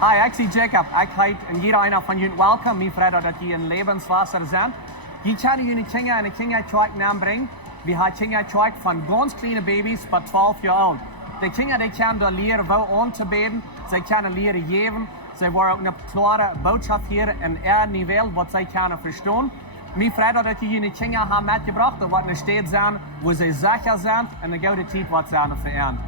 Hi, ik zie Jacob. Ik heet en iedereen van jullie welkom. Ik vrees dat jullie in levenswasser zijn. Je kan jullie kinderen en kindertjeik naam brengen. We hebben kindertjeik van ganz kleine baby's tot 12 jaar oud. De kinderen die kunnen leren wel aan te beden. Ze kunnen leren geven. Ze worden ook een klare boodschap hier in het niveau wat zij kunnen verstaan. Ik vrees dat jullie kinderen hebben metgebracht. Dat wat een stad zijn waar ze zeker zijn en de goede tijd wat ze vereeren.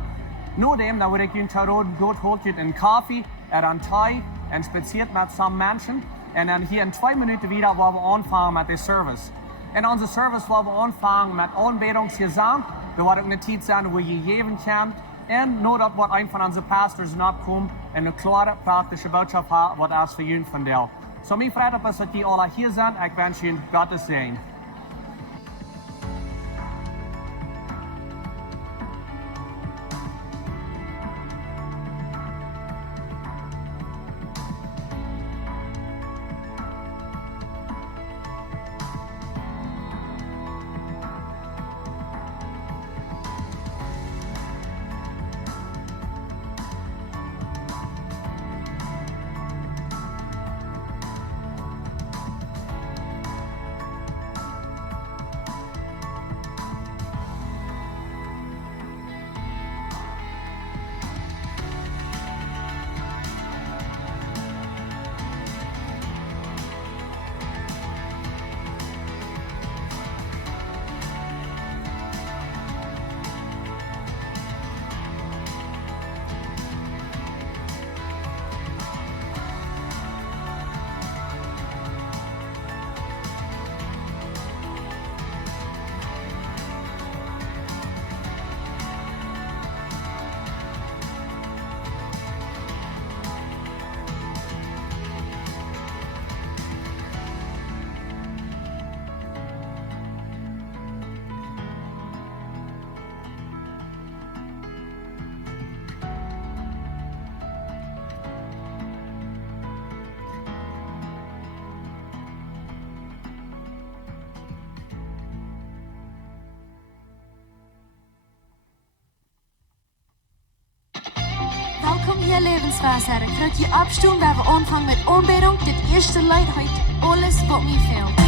Nadem, dan word ik jullie terug goed holt een koffie. Een thee en spaziert met some mensen. En dan hier in 2 minuten wieder, waar we aanvangen met de service. In onze service, waar we aanvangen met aanbedingsgezang, er wordt ook een tijd zijn waar je geven kan. En nadat wordt een van onze pastors opkomt en een klare, praktische boodschap heeft, wat als voor jullie van deel. Zo, mijn vrienden, dat jullie alle hier zijn. Ik wens jullie Gottes zegen. Welkom hier levenswasser. Ik wil je opstoen waar we aanvangen met aanbidding. Dit eerste lied heet Alles wat mij fehlt.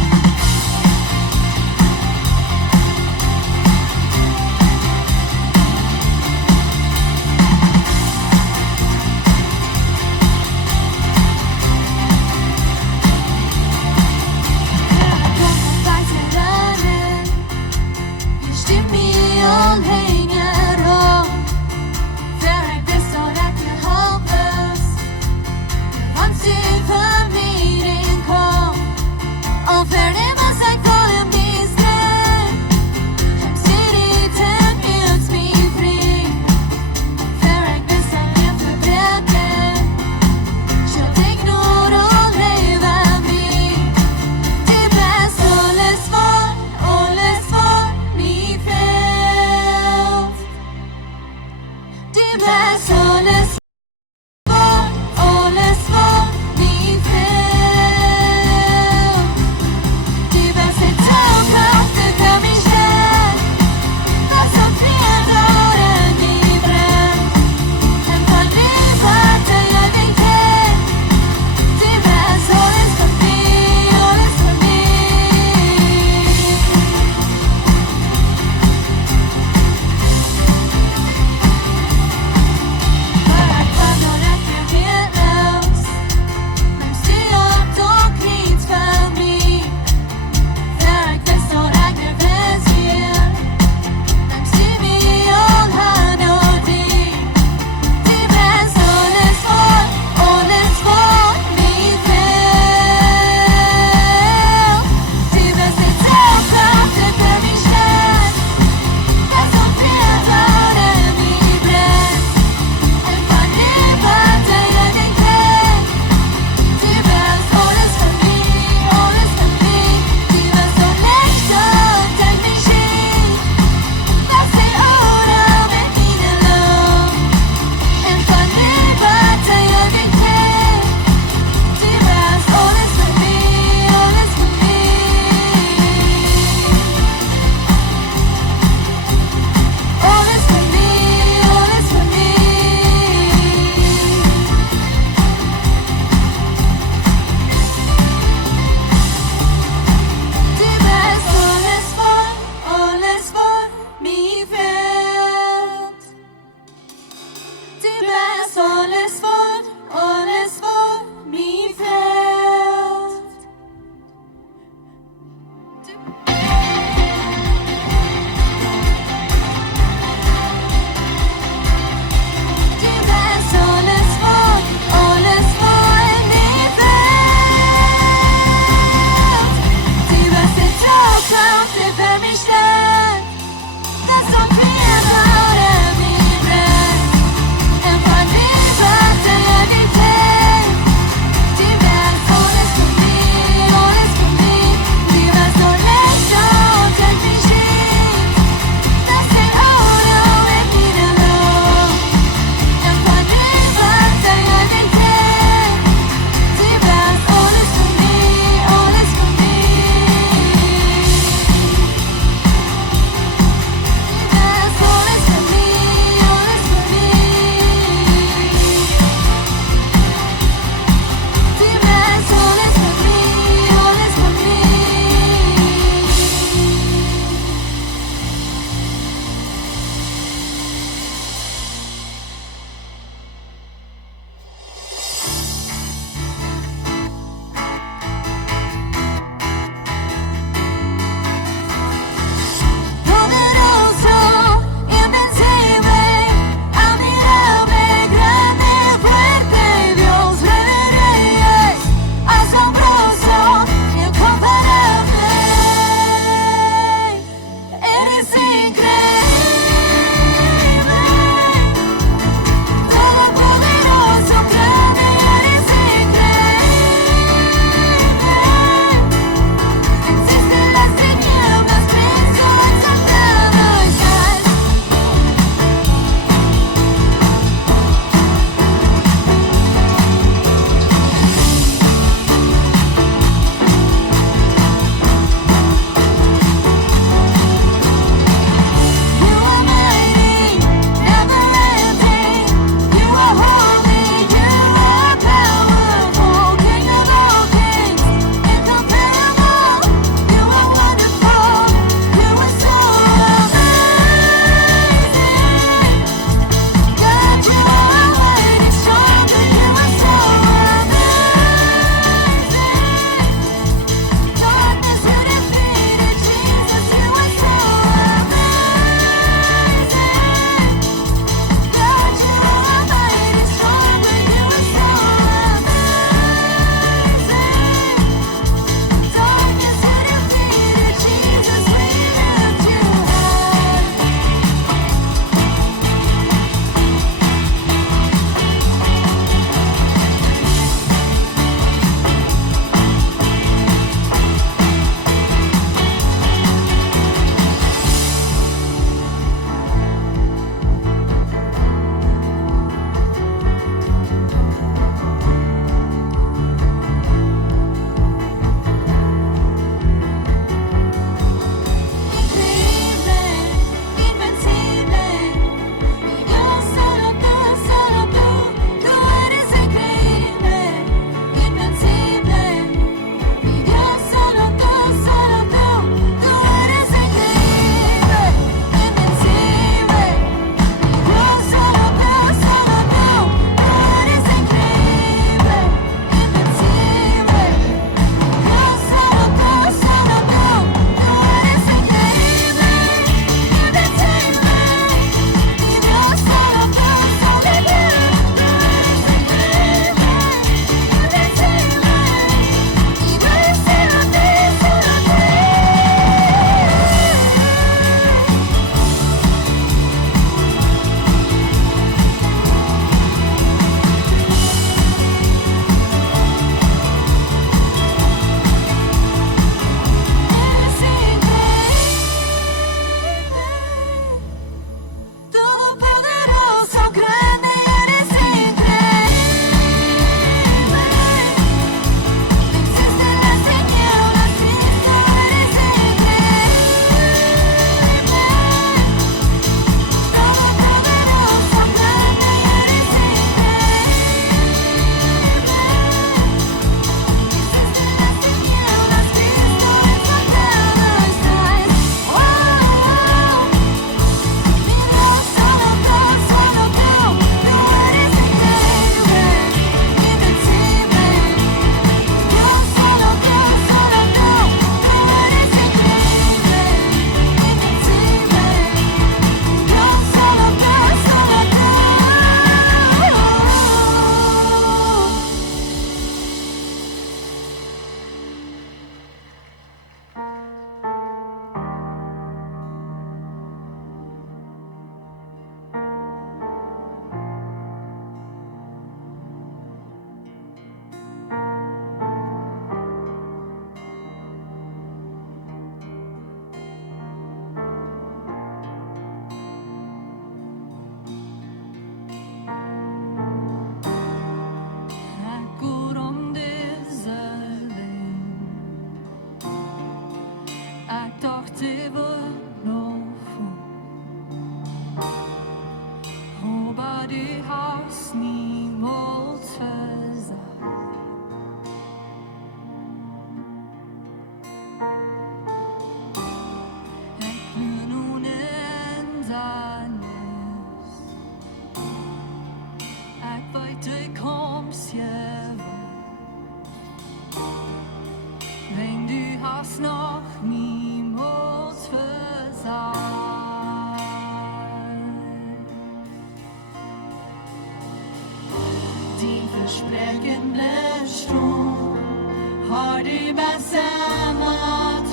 har du bestämma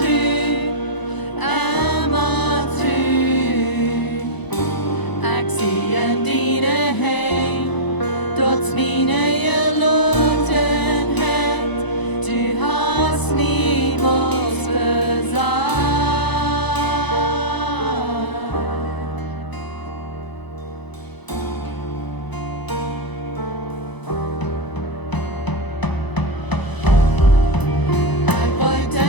tru, Emma tru. Axien dine heim, dots mine gelotenhet, du hast niemals versagt. I wollte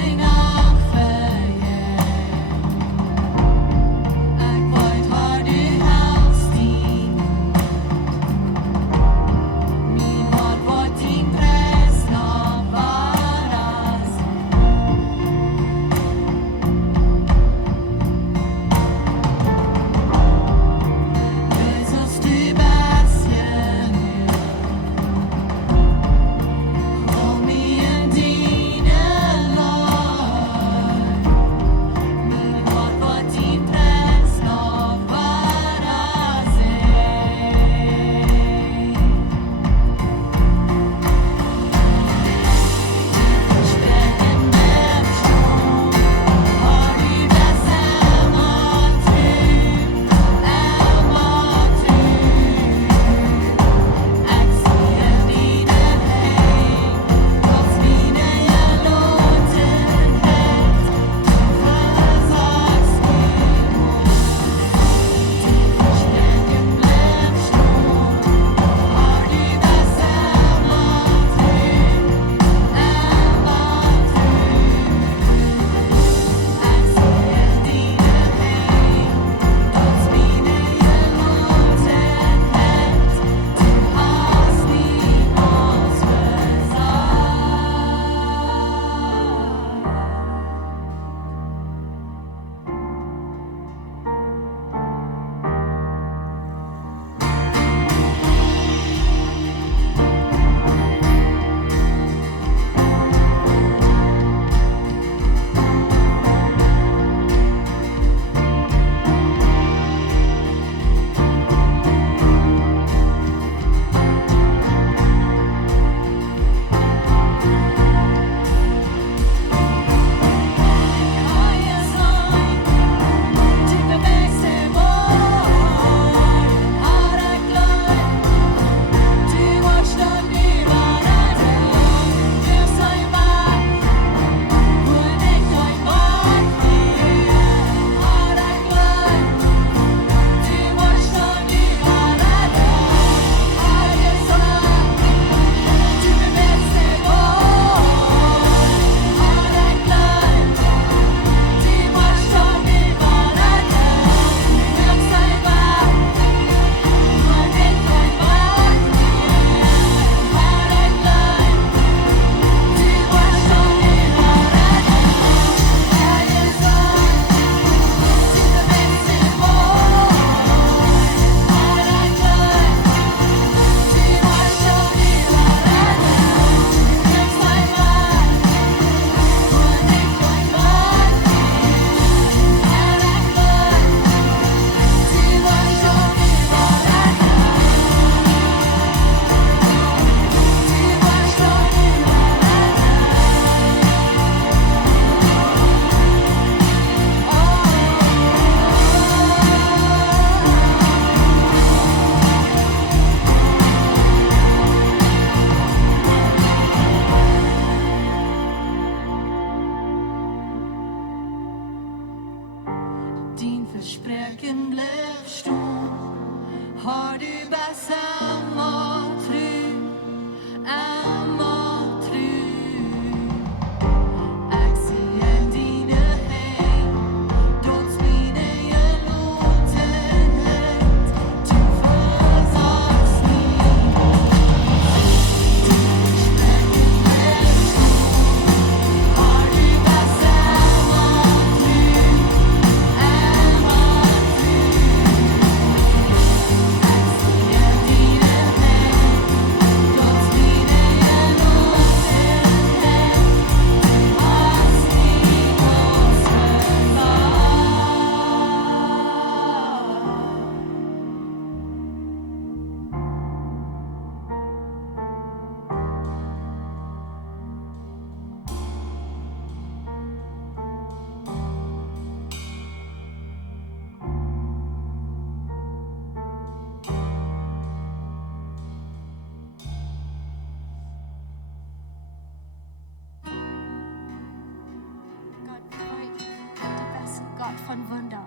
Gott von Wunder.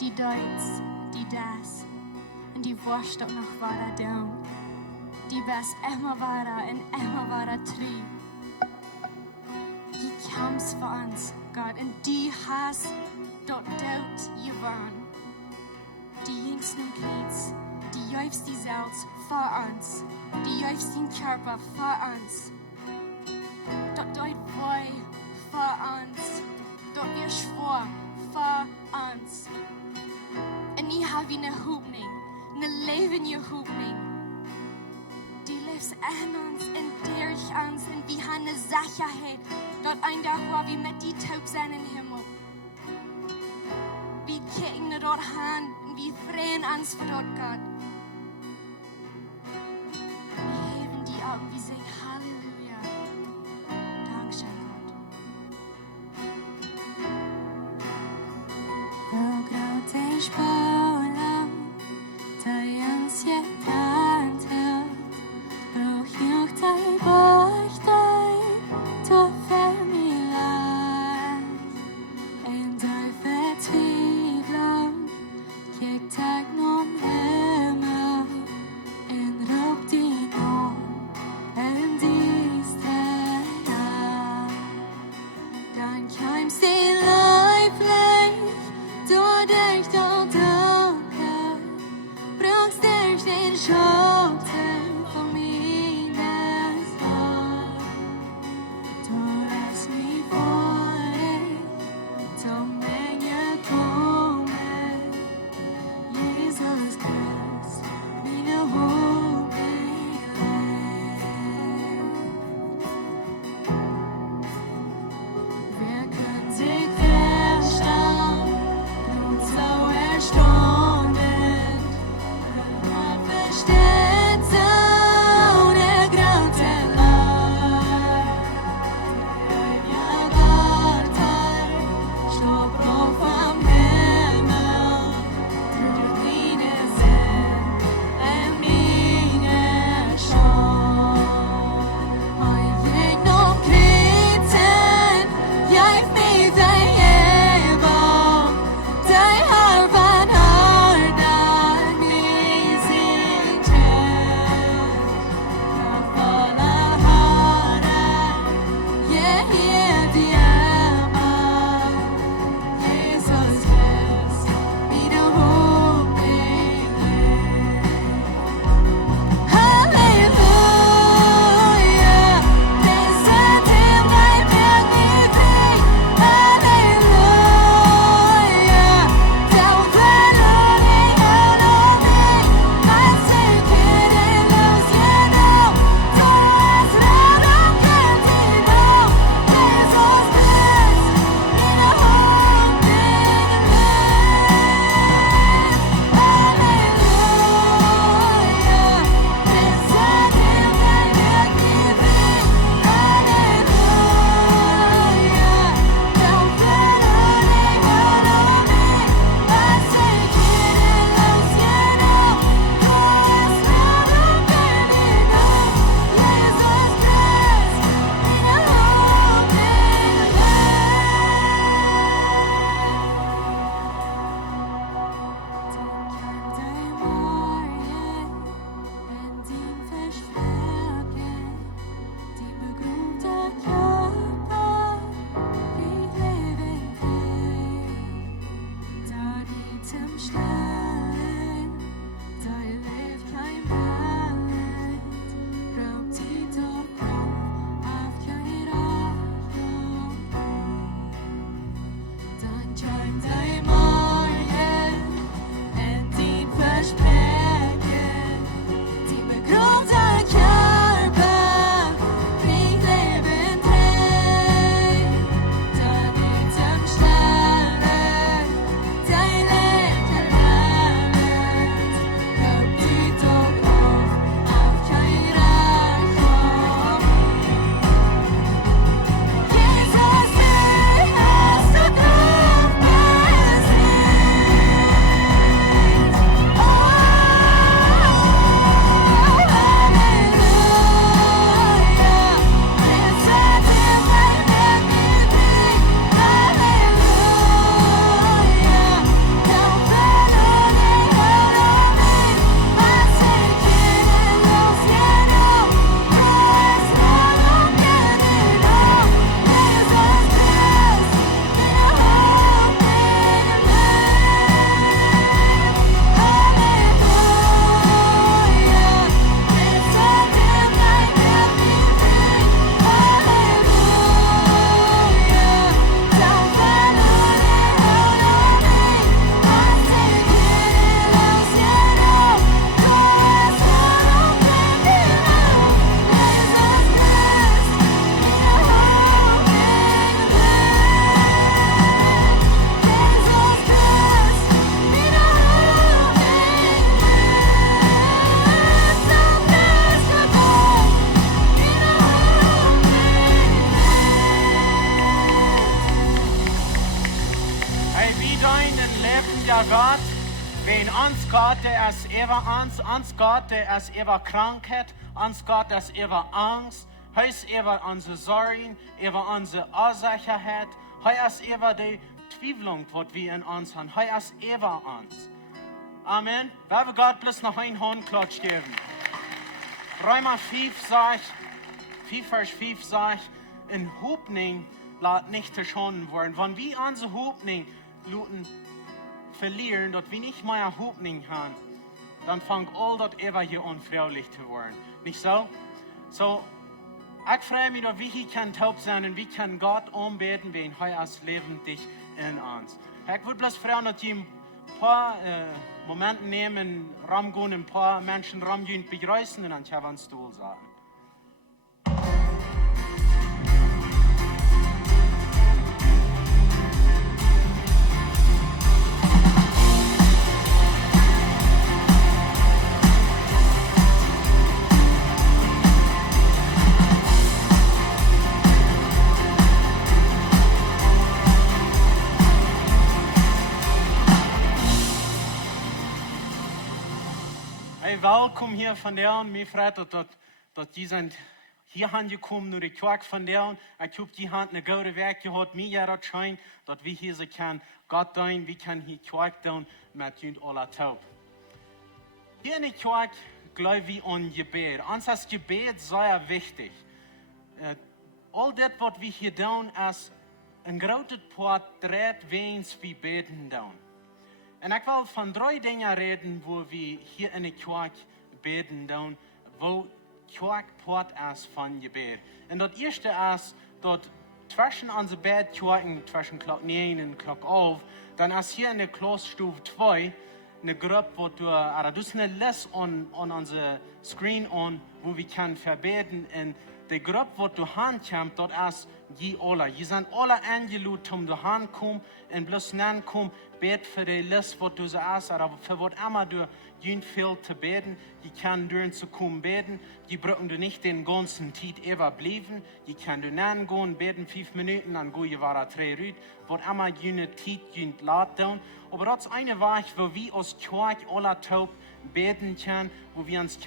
Die Deuts, die das, und die Wurst auch noch weiter down. Die was immer weiter und immer weiter trieb. Die kämpfst für uns, Gott, und die hast dort Daut gewonnen. Die jüngsten und Kleins, die jäufst die Salz für uns. Die jäufst den Körper für uns. Dort deut Woi für uns. Dort wir schwor für uns. Und ich habe eine Hoffnung, eine lebende Hoffnung. Die lebt an uns und durch uns und wir haben eine Sicherheit. Dort ein Tag, wo wir mit die Taub sind im Himmel. Wir kicken dort hin und wir freuen uns für dort Gott. Wir heben die Augen, wir singen Halleluja. Dankeschön, Gott. Pogrotej špola, taj ansietantel, brochjuch taj bojchtoj, to vermilat. En doj vertvivlan, kijk tag non hemma, en roep die non, en die unser Gott, wen uns Gott, der ist über uns Gott, der ist über Krankheit, uns Gott, der ist über Angst, er ist über unsere Sorgen, über unsere Unsicherheit, er ist über die Zweiflung, die wir in uns haben, er ist über uns. Amen. Weil wir Gott bloß noch einen Handklatsch geben. Römer 5 sagt, 5 Vers 5 sagt, in Hoffnung lasst nicht verschonen werden. Wenn wir unsere Hoffnung verlieren, dass wir nicht mehr Hoffnung haben, dann fängt all das ever hier unfreiwillig zu werden. Nicht so? So, ich freue mich, dass wir hier taub sein und wir können Gott anbeten, wenn er ist lebendig in uns. Ich würde bloß freuen, dass ihr ein paar Momente nehmen, rumgehen, ein paar Menschen rumgehen, begrüßen und dann auf den Stuhl sagen. Welkom hier van der mir freut dat die zijn hier aangekomen naar de kerk van der. Ik hoop die hand een goede werk gehad. Mir ja dat schijnt dat we hier zo kan Gott doen, we kan hier kerk doen met jullie alle taub. Hier in de kerk geloven we aan gebed. Ons als gebed sehr wichtig. Al dat wat we hier doen is een grote portret wens we beten doen. En ik wil van 3 dingen reden, wo we hier in de kerk beten doen, wo kerkpoort is van gebed. En dat eerste is dat tussen onze bedkerken, tussen klok 9 en klok 11, dan is hier in de klasstoel 2 een groep wat er dus een les on onze screen on, wo we kan verbeten. En de groep wat du aankomt, dat is je alle. Je zijn alle aangeladen om te aankomen en bloos aankomen. Bet für die List, was du so hast, oder für was immer du viel zu beten. Die kann durch zu kommen beten. Die brauchen du nicht den ganzen Zeit überbleiben. Die kann du dann gehen, beten 5 Minuten, dann gehen wir 3 Rüd. Was immer jene Zeit, jene Lad tun. Aber das ist eine Weg, wo wir als Kirche alle taub beten können, wo wir uns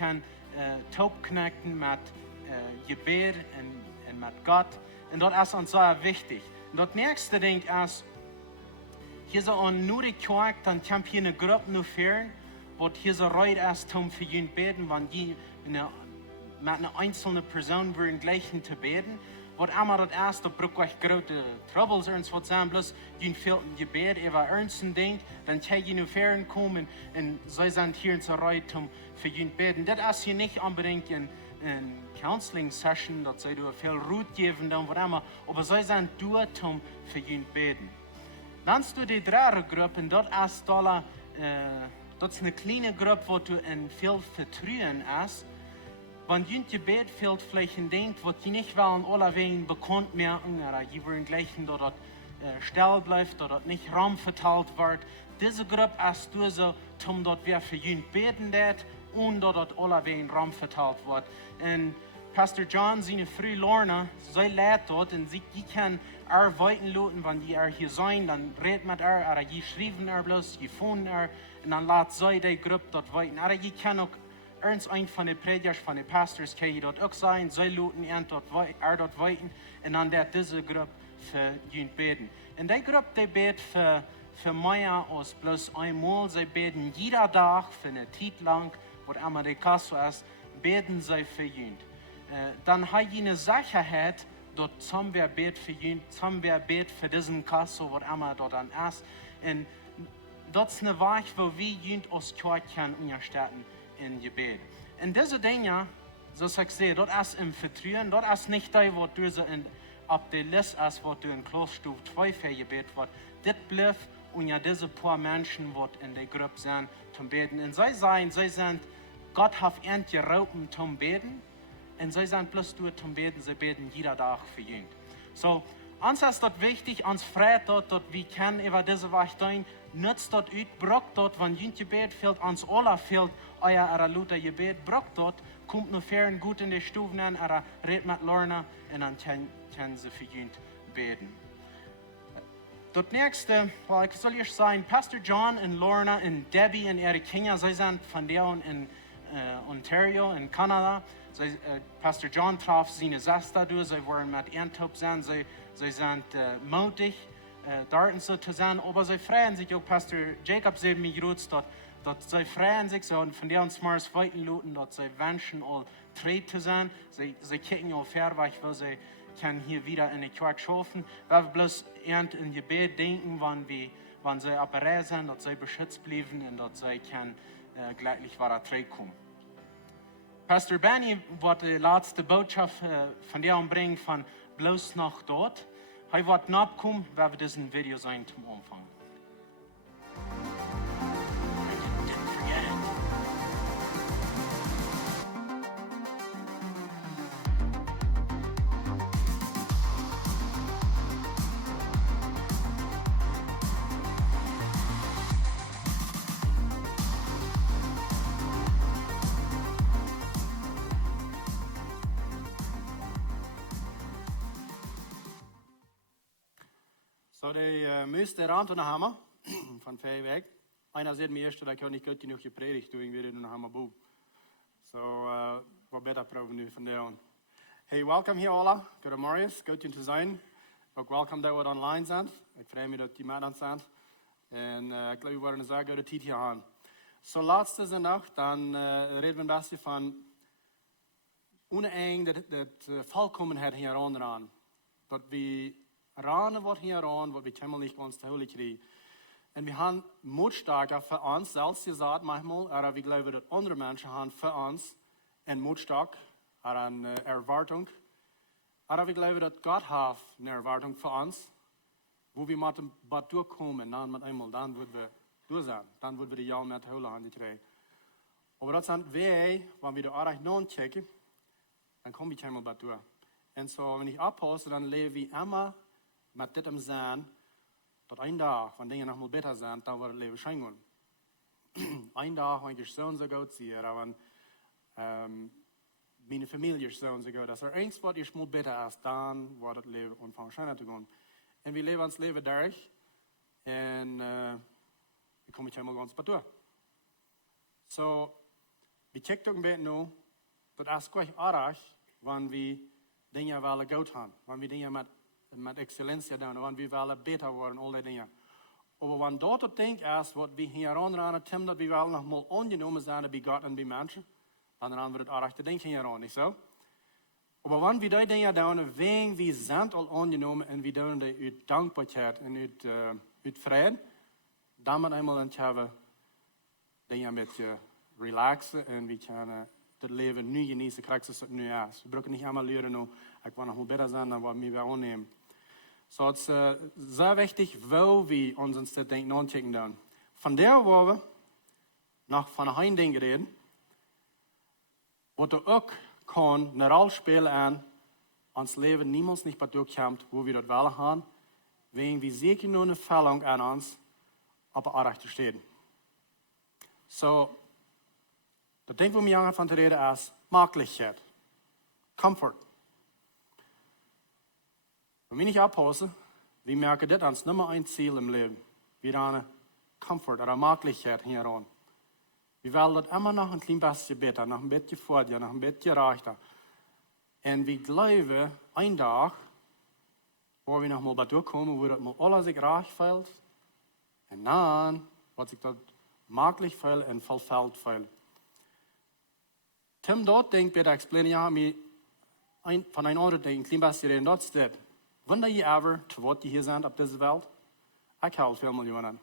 taub knacken mit Gebet und mit Gott. Und das ist uns sehr wichtig. Und das nächste Ding ist, hier so an nur die Kirche, dann kommt hier eine Gruppe nur führen, wo hier so reut ist, um für ihn beten, wenn die mit einer einzelnen Person würden gleichen zu beten. Was immer das ist, da braucht euch große Troubles, ernst was sein, bloß die fehlt ein Gebet, über ernsten Ding, dann kann ich nur führen kommen und sie sind hier so reut, um für ihn beten. Das ist hier nicht unbedingt ein Counseling-Session, dass sie dir viel Ruhe geben, was immer, aber sie sind dort, um für ihn beten. Dann hast du die 3. Gruppe, und das ist eine kleine Gruppe, wo du in viel Vertrauen hast. Wenn du Gebet fehlt, vielleicht ein Ding, was die nicht wollen, alle wen bekannt merken, oder die wollen gleich, dass das still bleibt, dass das nicht Raum verteilt wird. Diese Gruppe ist du so, um dort wir für ihn beten wird, und dass das alle wen Raum verteilt wird. Und Pastor John, seine Frau Lorna, sie lehrt dort, und sie kann weiten lassen, wenn die hier sein, dann redet mit oder die schreiben bloß, die phone und dann lässt sie die Gruppe dort weiten. Oder die kann auch ernst ein von den Predigers, von den Pastors, kann dort auch sein, sie lassen dort weiten, und dann wird diese Gruppe für ihn beten. Und die Gruppe, die betet für mehr als bloß einmal, sie beten jeder Tag für eine Zeit lang, wo immer die Kasse ist, beten sie für ihn. Dann hat sie eine Sicherheit, dort zum wir bet für ihn, zum wir bet für diesen Kassel, was immer dort dann ist. Und das ist eine Weg, wo wir ihn als Kirche unterstützen in Gebet. Und diese Dinge, so ich sehe, dort ist im Vertrauen, dort ist nicht das, was du so auf der Liste ist, was du in Klassenstufe 2 für Gebet wird. Das bleibt und ja diese paar Menschen, die in der Gruppe sind, zum Beten. Und sie sind, Gott hat ihnen geraubt zum Beten. Und sie sind bloß dort zum Beten, sie beten jeder Tag für ihn. So, uns ist das wichtig, uns freut dort, dass wir können über diese Weg tun, nutzt dort aus, braucht dort, wenn ein Gebet fehlt, uns alle fehlt, euer Luther Gebet, braucht dort, kommt nur fair gut in die Stufen an, oder redet mit Lorna, und dann können sie für ihn beten. Das nächste, ich soll erst sagen, Pastor John und Lorna und Debbie und ihre Kinder, sie sind von der in Ontario in Kanada. Pastor John traf seine Schwester durch, sie waren mit Eintopf sein, sie sind mutig, dort so zu sein, aber sie freuen sich auch, Pastor Jacob sagt mir jetzt, dass sie freuen sich, so von der uns mal weiten luten, dass sie wünschen, all trade zu sein, sie kicken auf Fairweg, weil sie kann hier wieder in der Kirche schaffen, weil wir bloß in Gebet denken, wann sie operär sind, dass sie beschützt bleiben und dass sie kann gleich weiter kommen. Pastor Benny wird die letzte Botschaft von der bringen, von Bloos nach Daut. Er wird nachkommen, wenn wir diesen Video sein zum Anfang. So, die meeste rand aan de hammer van ver weg. Einer sagt mir erst, dat ik niet goed genoeg gepredigt doen, weer in de hammer boe. So, wat beter proeven nu van daar. Hey, welkom hier alle. Goedemorgen, goed je te zijn. Ook welkom dat we online zijn. Ik freue mich, dat die met ons zijn. En ik geloof, we worden een zeer goede tijd hier aan. So, laatste zondag, dan reden we een beetje van oneindig dat volkomenheid hier aan. Dat we Rane wordt hier aan, wat we helemaal niet ganz duidelijk krijgen. En we gaan moedsterker voor ons, zelfs gezegd manchmal, maar we geloven dat andere mensen gaan voor ons een moedsterk, een erwartung. Maar we geloven dat God heeft een erwartung voor ons, wo we met hem wat doorkomen, dan met eenmaal, dan worden we door zijn, dan worden we de jou met de hele hand krijgen. Maar dat zijn wij, wanneer we de aardig non checken, dan kom ik helemaal wat door. En zo, wanneer ik oppasse, dan leven we immer met dit am zijn, dat een dag, wanneer dingen nog mal beter zijn, dan wordt het leven schijnbaar. Een dag, wanneer ik zo goed zie, wanneer mijn familie zo goed, als er eens wat is mal beter is, dan wordt het leven onverschijnlijk te gaan. En we leven ons leven daar, en ik kom helemaal ganz bij door. Zo, we checken ook een beetje nu, dat is goed aardig, wanneer we dingen willen goed gaan, wanneer we dingen met excellentie doen, wanneer we willen beter worden, al die dingen. Maar wanneer dat het ding is, wat we hier aan Tim, dat we wel nog mal ongenomen zijn bij God en bij mensen, dan wordt het aardig te denken hier aan, niet zo? Maar wanneer we die dingen doen, wegen we zijn al ongenomen en we doen die uit dankbaarheid en uit vrede, dan moet eenmaal een hebben dingen met je relaxen en we kunnen het leven nu genießen, krijgen zoals het nu is. We moeten niet allemaal leren, nou, ik wil nog wel beter zijn dan wat we aannemen. So, het is zeer wichtig, wo we ons dit denken aanchecken doen. Van daar waar we nog van een ding reden, wat er ook kan een rol spelen aan ons leven niemals niet wat doorkomt, hoe we dat willen gaan, wegen we zeker nog een verlang aan ons op de aarde te staan. So, dat ding waar we aan van te reden is makkelijkheid, comfort. Wenn wir nicht abpassen, wir merken das als Nummer 1 Ziel im Leben. Wir haben eine Comfort oder Möglichkeit hier an. Wir wollen das immer noch ein klein bisschen besser, noch ein bisschen vorher, noch ein bisschen reicher. Und wir glauben, ein Tag, wo wir noch mal bei durchkommen, wo das mal alles sich reich fällt, und dann wird sich das möglich fällt und vollfällt fällt. Tim dort denkt, bitte explain ja mir von einem anderen Ding, ein klein bisschen reden, dort steht. Wanneer je ever te wat je hier zijn op deze wereld? Ik hou veel miljoenen.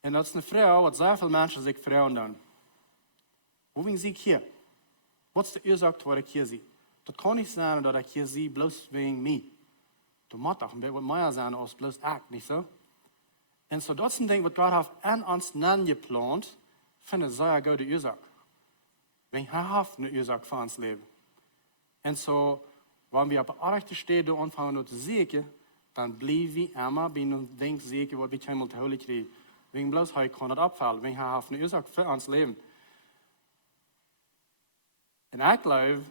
En dat is een vrouw, wat zoveel mensen zich vrouwen doen. Hoe zie ik hier? Wat is de oorzaak wat ik hier zie? Dat kan niet zijn dat ik hier zie, bloos wegen mij. Dat moet toch een beetje wat meer zijn als bloos ik, niet zo? En zo dat is een ding wat God heeft aan ons gepland, vind ik zeer goede oorzaak. Want hij heeft een oorzaak voor ons leven. En zo, wanneer we op de aarde steden aanvangen te zeker, dan blijven we immer bij ons denken zeker wat we helemaal te houden krijgen. Wegen bloos hij kan het opvallen, wegen hij heeft een oorzaak voor ons leven. En ik geloof,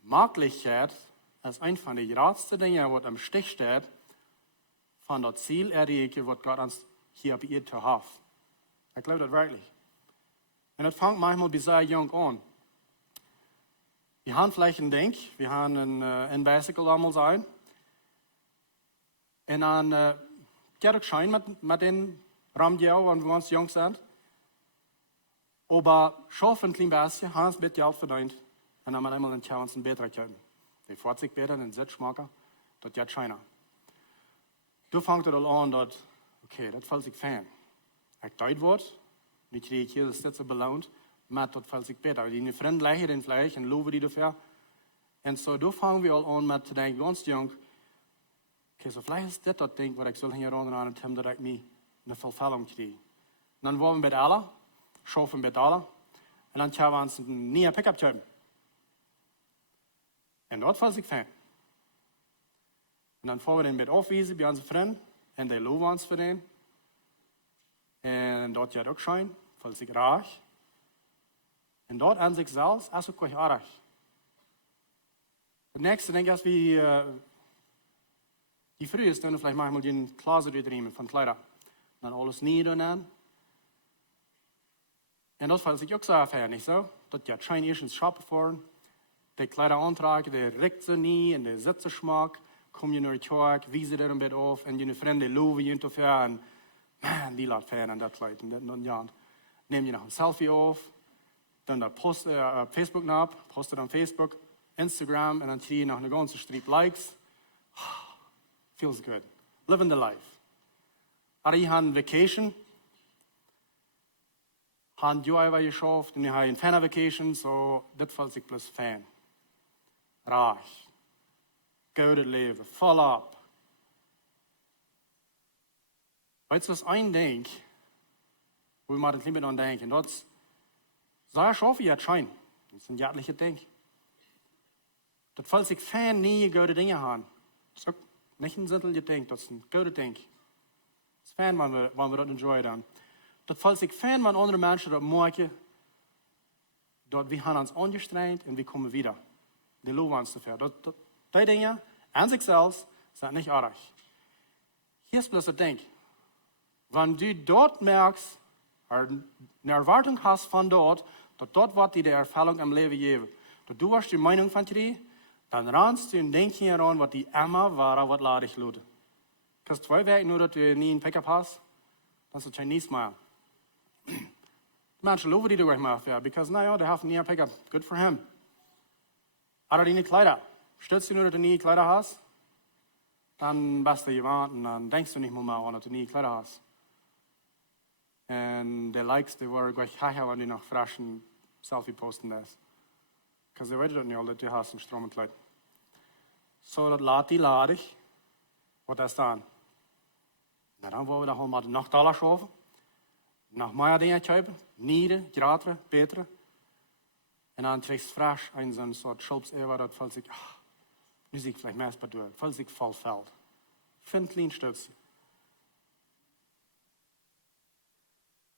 mogelijkheid is een van de grootste dingen wat am Stich staat von dat Ziel erreichen, wat Gott uns hier auf Erde hat. Ich glaube das wirklich. Und das fängt manchmal bis sehr jung an. Wir haben vielleicht ein Denk, wir haben ein Bicycle einmal sein. Und dann geht es schön mit den Ramdiau, wenn wir uns jung sind. Aber schaffen ein klein bisschen, haben es mit Geld verdient. Und dann haben wir einmal einen Chance ein besser können. Die 40 besser, den Sitzschmacker, das geht schöner. Du fängst dann an, dass, okay, das fällt sich fein. Ich deut wird, nicht kriege ich hier das Sitze belohnt, mit das fällt sich besser. Die Freunde leichen den Fleisch und loben die dafür. Und so, da fangen wir an mit zu denken, ganz jung, okay, so vielleicht ist das Ding, was ich soll hier ran und Tim, dass ich mir eine Verfällung kriege. Und dann wollen wir mit alle, schaffen mit alle, und dann können wir uns ein neues Pickup kaufen. Und dort fällt sich fein. Und dann fahren wir den mit aufwiesen bei unseren Freunden, und die loben uns für den. Und dort ja auch schön, fällt sich reich. Und dort an sich selbst, also kein Arach. Das nächste, denke ich, wie die früh ist, dann vielleicht manchmal den Klasse durchdrehen von Kleider. Dann alles niedernehmen. Und das fällt sich auch so auf, nicht so? Das ja schön erst ins Shoppen fahren. Die Kleider antragen, der riecht sie nie, und der Sitzerschmack. Kom je naar het kerk, wie ze er een beetje af, en je vrienden loven je te ver, en man, die laat ver aan dat kleid. En dan neem je nog een selfie af, dan dat post Facebook naar, post het op Facebook, Instagram, en dan krijg je nog een ganze streep likes. Feels good. Living the life. Als je een vacation, han je waar je schaft, en je hebt een fijne vacation, so dit valt zich plus fijn. Raag. Gouden leven, volop. Weet je, dat is één ding, wo wir mal ein bisschen an denken. Dat is, sehr schaffe je het schijn. Dat is een jemetlichkjeit ding. Dat valt zich fijn nie gouden dingen aan. Dat is ook niet een zintelje ding, dat is een gouden ding. Het is fijn wanneer we dat enjoyen dan. Dat valt zich fijn wanneer andere mensen dat maken, dat we gaan ons angestrengt en we komen wieder. Die loven ons te ver. Die dingen aan zichzelf zijn niet erg. Hier is bloß het ding. Wenn du dort merkst, eine Erwartung hast von dort, dass dort wat die Erfahrung im Leben geben, dass du hast die Meinung von dir, dann rannst du und denkst heran, was die immer war, was lade ich lade. Kannst 2 Wochen nur, dass du nie ein Pickup hast, dann ist es nicht mehr. Menschen loben die du gemacht, ja, because naja, der hat nie ein Pickup, good for him. Aber die Kleider, stellst du nur, dass du nie Kleider hast, dann bist du jemand und dann denkst du nicht mehr an, dass du nie Kleider hast. Und die Likes, die waren gleich heicher, wenn die noch frischen Selfie posten das. Weil sie wissen nicht, dass du hast ein Stromkleid. So, das lade ich, was das dann? Na, dann wollen wir da mal noch Dollar schaffen, noch mehr Dinge kaufen, nieder, gratis, beter. Und dann kriegst du frisch ein so eine Sort Schulpsewer, das fällt sich, nu zie ik vielleicht mehr bei dir, fällt sich voll fällt. Find klein Stütze.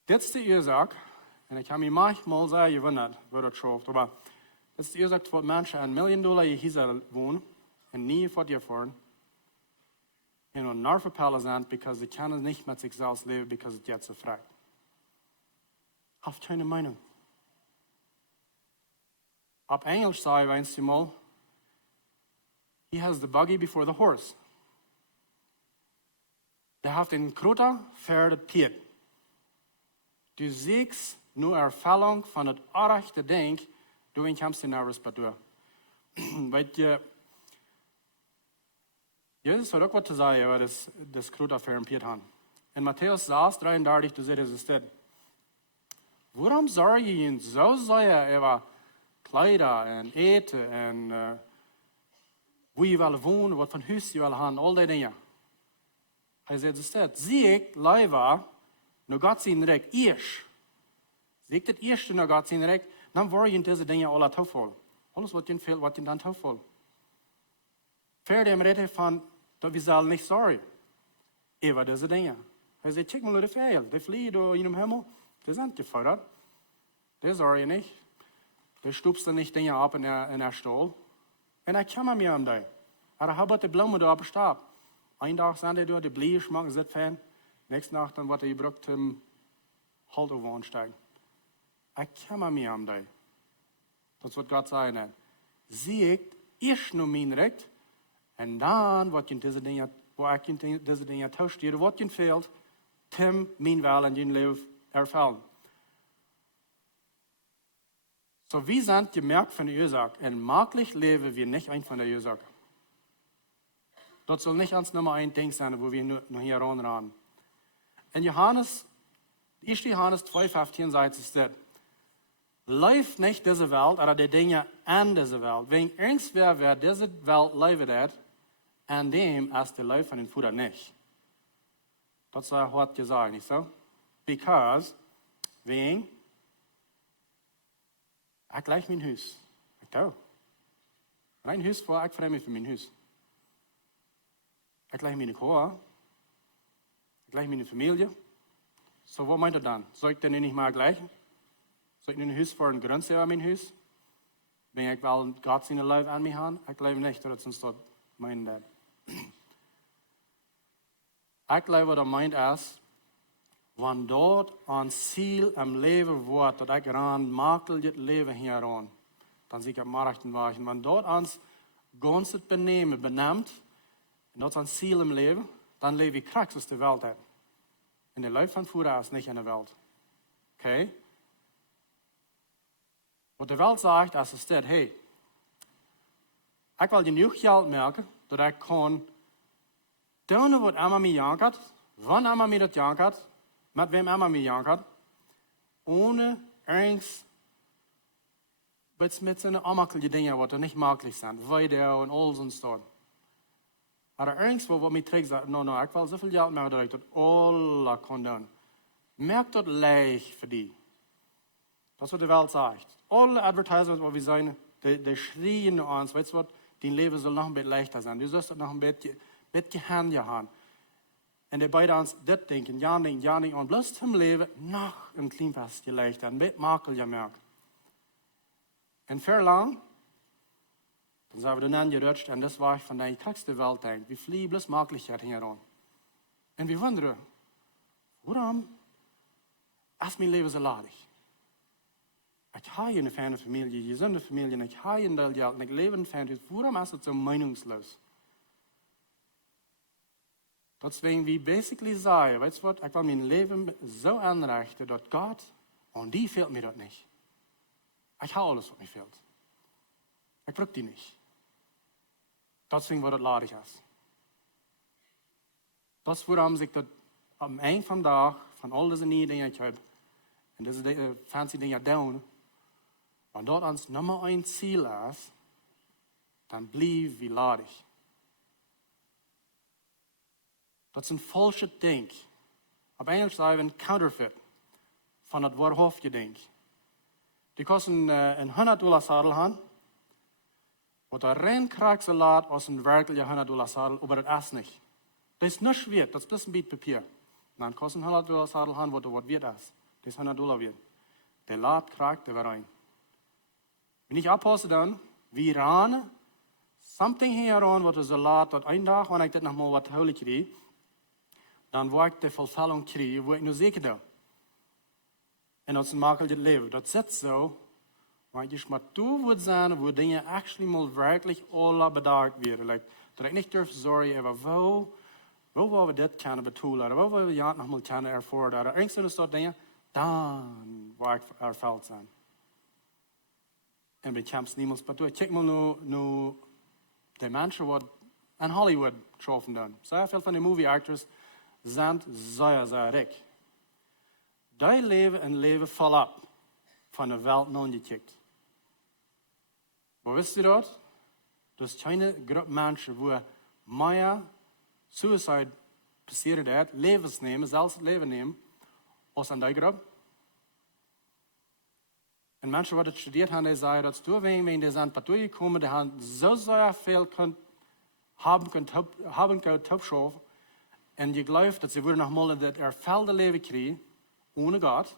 Das ist die Ursache, und ich habe mich manchmal sehr gewundert, wo das schafft, aber das ist die Ursache, wo Menschen $1 Million hier wohnen und nie vor dir fahren, und nur verpeilt sind, because sie können nicht mit sich selbst leben, because es jetzt so frei. Habt keine Meinung. Auf Englisch sage ich einst mal, he has the buggy before the horse. Der hat den Krotter für das Pferd. Du siehst nur Erfahrung von das arrechte Denk, du kommst nervös bei dir. Weil Jesus hat auch was zu sagen über das Krotter für ein Pferd haben. In Matthäus 6:33, du siehst es steht. Warum soll ich ihn so sehr über Kleider und Eten und wo je wil wonen, wat van huis je wil gaan, al die dingen. Hij zegt, dus dat, zie ik, leiva, nu gaat zijn rijk eerst. Zie ik het eerste, nu gaat zijn rijk, dan word je in deze dingen alle toevol. Alles wat je veel, wat je dan toevol. Verder reden van, dat we zullen niet sorry. Over deze dingen. Hij zegt, kijk maar naar de vijand. Die vliegen door in de hemel, die zijn geforderd. Die sorry niet. Die stoepst er niet dingen op in haar stoel. En hij kwam meer om die. Er hebben de bloemen daar op staan. Ein Tag sind die dort, die Blies machen sie fan. Nächste Nacht dann wird er gebraucht zum Halt over ansteigen. Ich kann mir am Day. Das wird Gott sagen hat. Siegt, ich nur mein Recht, und dann wird in diese Dinge, wo ich in diese Dinge tauscht, jeder wird in fehlt, Tim, mein Wahl in dein Leben erfüllen. So wie sind gemerkt von der Ursache, und maglich leben wir nicht ein von der Ursache. Das soll nicht ans Nummer ein Ding sein, wo wir nur hier ranraten. In Johannes 2,15 sagt es das. Leif nicht diese Welt, oder die Dinge an dieser Welt. Wenn irgendwer wer diese Welt leben hat, an dem ist der Leif von den Futter nicht. Das hat gesagt, nicht so? Because, wegen, ich gleich mein Haus. Ich tue. Mein Haus vor, ich freue mich für mein Haus. Ich gleich meine Chor. Ich gleich meine Familie. So, was meint er dann? Soll ich denn nicht mal gleichen? Soll ich ein Haus vor eine Grenze an mein Haus? Wenn ich wel Gott seine Liebe an mich habe? Ich glaube nicht, dass sonst dort meint das. Ich glaube, was er meint ist, wenn dort ein Ziel im Leben wird, dass ich ran makel das Leben hier an, dann sehe ich am Marchten wachen. Wenn dort ans ganze Benehmen benimmt, und das ist ein Ziel im Leben, dann lebe ich krass aus der Welt hat. In der Leib von Futter ist nicht in der Welt. Okay? Was die Welt sagt, ist das, hey, ich will genug Geld merken, dass ich kann tun, was immer mir jankert, wann immer mir das jankert, mit wem immer mir jankert, ohne Angst, mit seinen ammerkelige Dingen, die nicht möglich sind, weiter und all so dort. Aber irgendwo, wo mir trägt, sagt, no, ich will so viel Geld mehr, dass ich das alles kann tun. Merkt das leicht für die. Das ist, was die Welt sagt. Alle Advertisements, wo wir sagen, die schrien uns, weißt du was, dein Leben soll noch ein bisschen leichter sein. Du sollst das noch ein bisschen gehandelt haben. Und die beiden uns das denken, ja nicht, und bloß zum Leben noch ein klein bisschen leichter, ein bisschen makel ja merkt. Und für lang, dann sind wir dann angerutscht, und das war von der kragste Welt denkt. Wir fliehen bloß Möglichkeit heran. Und wir wundern, warum ist mein Leben so ladig? Ich habe eine ferne Familie, eine gesunde Familie, ich habe ein Teil Geld, ich lebe in Fernheit. Warum ist das so meinungslos? Deswegen, wie basically sagen, weißt du was, ich will mein Leben so anrichten, dass Gott, und die fehlt mir das nicht. Ich habe alles, was mir fehlt. Ich brauche die nicht. Deswegen, was das ladig ist. Das, woran sich das am Ende vom Tag, von all diesen Dinge, die ich habe, und diese fancy Dinge down, wenn dort uns Nummer ein Ziel ist, dann blieb wie ladig. Das ist ein falsches Denk. Auf Englisch sagen wir ein Counterfeit von das wahrhaftige Denk. Die kosten ein $100 Sadel haben, und der reinkriegst Salat aus einem wirklichen $100 Sadel, aber das ist nicht. Das ist nicht schwer, das ist bloß ein Bild Papier. Dann kostet ein $100 Sadel haben, wo du was wird ist. Das ist $100 wert. Der Lat kriegt, der war rein. Wenn ich abpasse dann, wie ran, something hier ran, was der Salat, dort ein Tag, wenn ich das nochmal was holen kriege, dann wo ich die Verfällung kriege, wo ich nur sicher da. Und das ist ein Makel das Leben. Das sitzt so, weil ich mal du wird sein, wo Dinge actually mal wirklich alle bedacht werden. Like, dass ich nicht dürfen sorry, aber wo wollen wir das können betonen, oder wo wollen wir ja noch mal können erfordern, oder irgendwas so Dinge, dann war ich erfüllt sein. Und wir kämpfen niemals bei durch. Check mal nur die Menschen, die in Hollywood getroffen haben. Sehr viele von den Movie Actors sind sehr, sehr reich. Die leben ein Leben voll ab von der Welt angekickt. Wo wisst ihr das? Das ist keine Gruppe Menschen, wo mehr Suicide passiert hat, Lebens nehmen, selbst Leben nehmen, als an der Gruppe. Und Menschen, die das studiert haben, die sagen, dass du, wenn die sind durchgekommen, die haben so sehr viel haben können, Topschauf, und ich glaube, dass sie würden noch mal das erfüllte Leben kriegen, ohne Gott.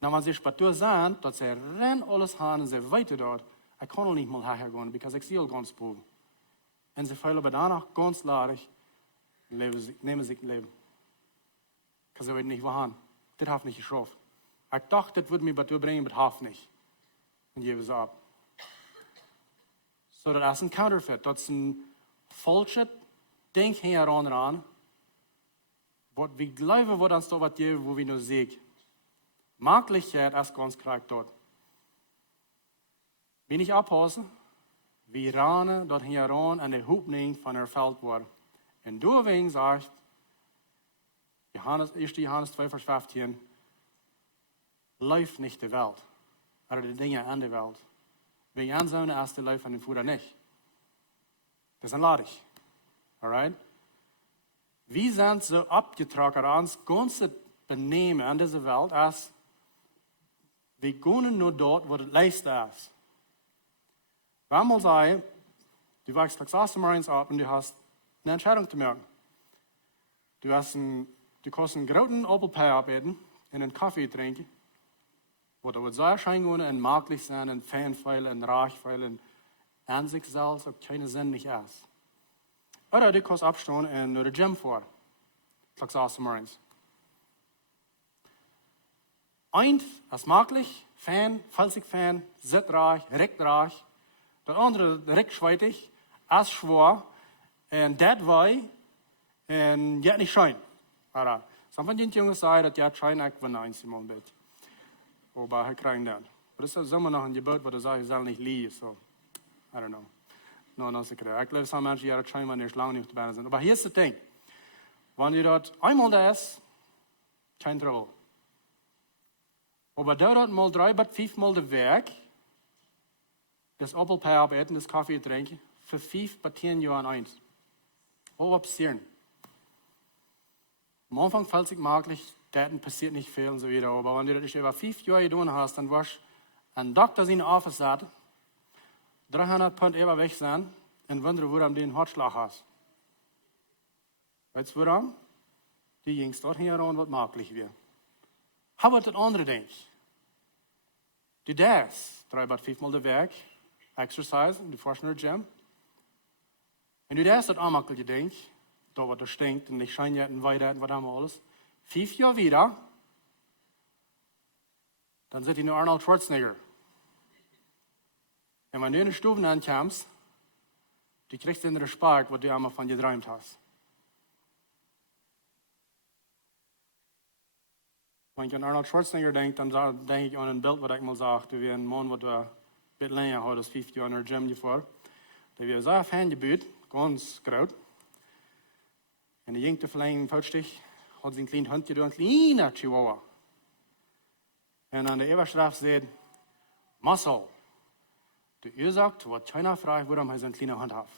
Na, wenn sie später sind, dass sie rennen alles haben und sie weiter dort, ich kann nicht mal hergehen, weil ich sehe ganz boven. En ze vallen danach ganz ladig en nemen zich het leven. Because ze weten niet waaraan. Dit heeft niet geschafft. Ik dacht, dit würde mich dazu bringen, aber het heeft niet. En geven ze op. So, dat is een counterfeit. Dat is een falsche denk hier aan. Wat we geloven, wat ons dat wat geven, wo we nu zien. Makkelijkheid is ganz krank dort. Wenn ich abpasse, wie ranen dort hier an de hoopning van haar veld worden. En doorwegen zegt, 1 Johannes 2 vers 15, leef niet de Welt, maar de dingen aan de Welt. Wenn je aanzonen als de leef van de voeder niet. Dat is een ladig. Alright? Wie zijn zo abgetrokken aan ons ganze benemen aan deze Welt, als we gaan nur dort, wo het leiste is. Waarom zei du wächst straks morgens ab und du hast eine Entscheidung zu machen. Du kannst einen großen Opelpei abeten und einen Kaffee trinken, wo du sehr schön gehen und maglich sein und fanfeil und reichfeil und an sich selbst auch keine Sinn nicht ist. Oder du kannst abstehen und nur den Gym vor, straks morgens. Eins ist maglich, falsig Fan, sittreich, rechtreich. Dat andere rekschweitig, als schwaar, en dat wij, en jet niet schijn. Maar some van die jongens zeggen dat jet schijn ik van een Simon bent. Maar hij krijgt dat. Maar dat is zomaar nog een gebouw waar ze zal niet liegen, so. I don't know. No, no, zeker. Ik geloof dat mensen die schijn wanneer ze lang niet te bijna zijn. Maar hier is het ding. Wanneer dat eenmaal dat is, geen trouble. Maar dat mal 3 bis 5 mal de werk, das Opelpei abeten, das Kaffee trinken, für 5 bis 10 Jahre eins. Was passieren? Am Anfang fällt sich möglich, das passiert nicht viel und so weiter. Aber wenn du das über 5 Jahre getan hast, dann wirst du ein Doktor seine Office hat, 300 Pfund über weg sein und wundern, warum du einen Herzschlag hast. Weißt du warum? Die Jungs dort hier an, was möglich wird. Aber das andere Ding. Du darfst 3 bis 5 Mal der Weg, exercise, du fährst in der Gym. Und du darfst das auch denken, da was da stinkt und nicht scheint und weiter und was haben wir alles. 5 Jahre wieder, dann sind die nur Arnold Schwarzenegger. Und wenn du in die Stufen ankommst, du kriegst den Respekt, was du einmal von dir geträumt hast. Wenn ich an Arnold Schwarzenegger denke, dann denke ich an ein Bild, was ich mal sagte, wie ein Mann, der ein bisschen länger hat als 50 Jahre in der Gym gefahren. Der wird sehr Fan gebaut, ganz groß. Und der Jüngste verlängert Feldstich, hat sein kleinen Hund getan, ein kleiner Chihuahua. Und an der Überschrift steht, Muscle. Der sagt, was keiner fragt, warum er so einen kleinen Hund hat.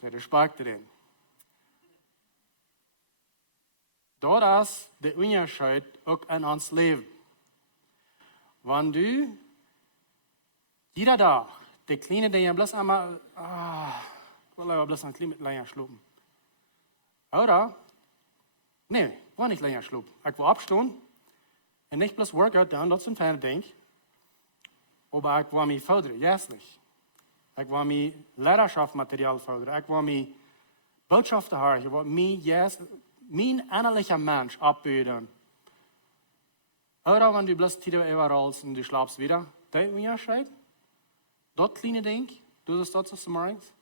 Der Respekt den. Dort ist der Unterschied auch in uns Leben. Wenn du jeder Tag, der Kleine, der bloß einmal, ich will aber bloß ein klein bisschen länger schlupen. Oder, nee, ich will nicht länger schlupen. Ich will abstehen und nicht bloß Workout tun, das ist ein feiner Ding. Aber ich will mich fördern, jährlich. Ich will mich Lehrerschaftsmaterial fördern. Ich will mich Botschaften hören. Ich will mich mein innerlicher Mensch abbilden. Oder wenn du bloß Titel überrollst und du schlafst wieder, der Unterschied, das kleine Ding, du sagst das morgens,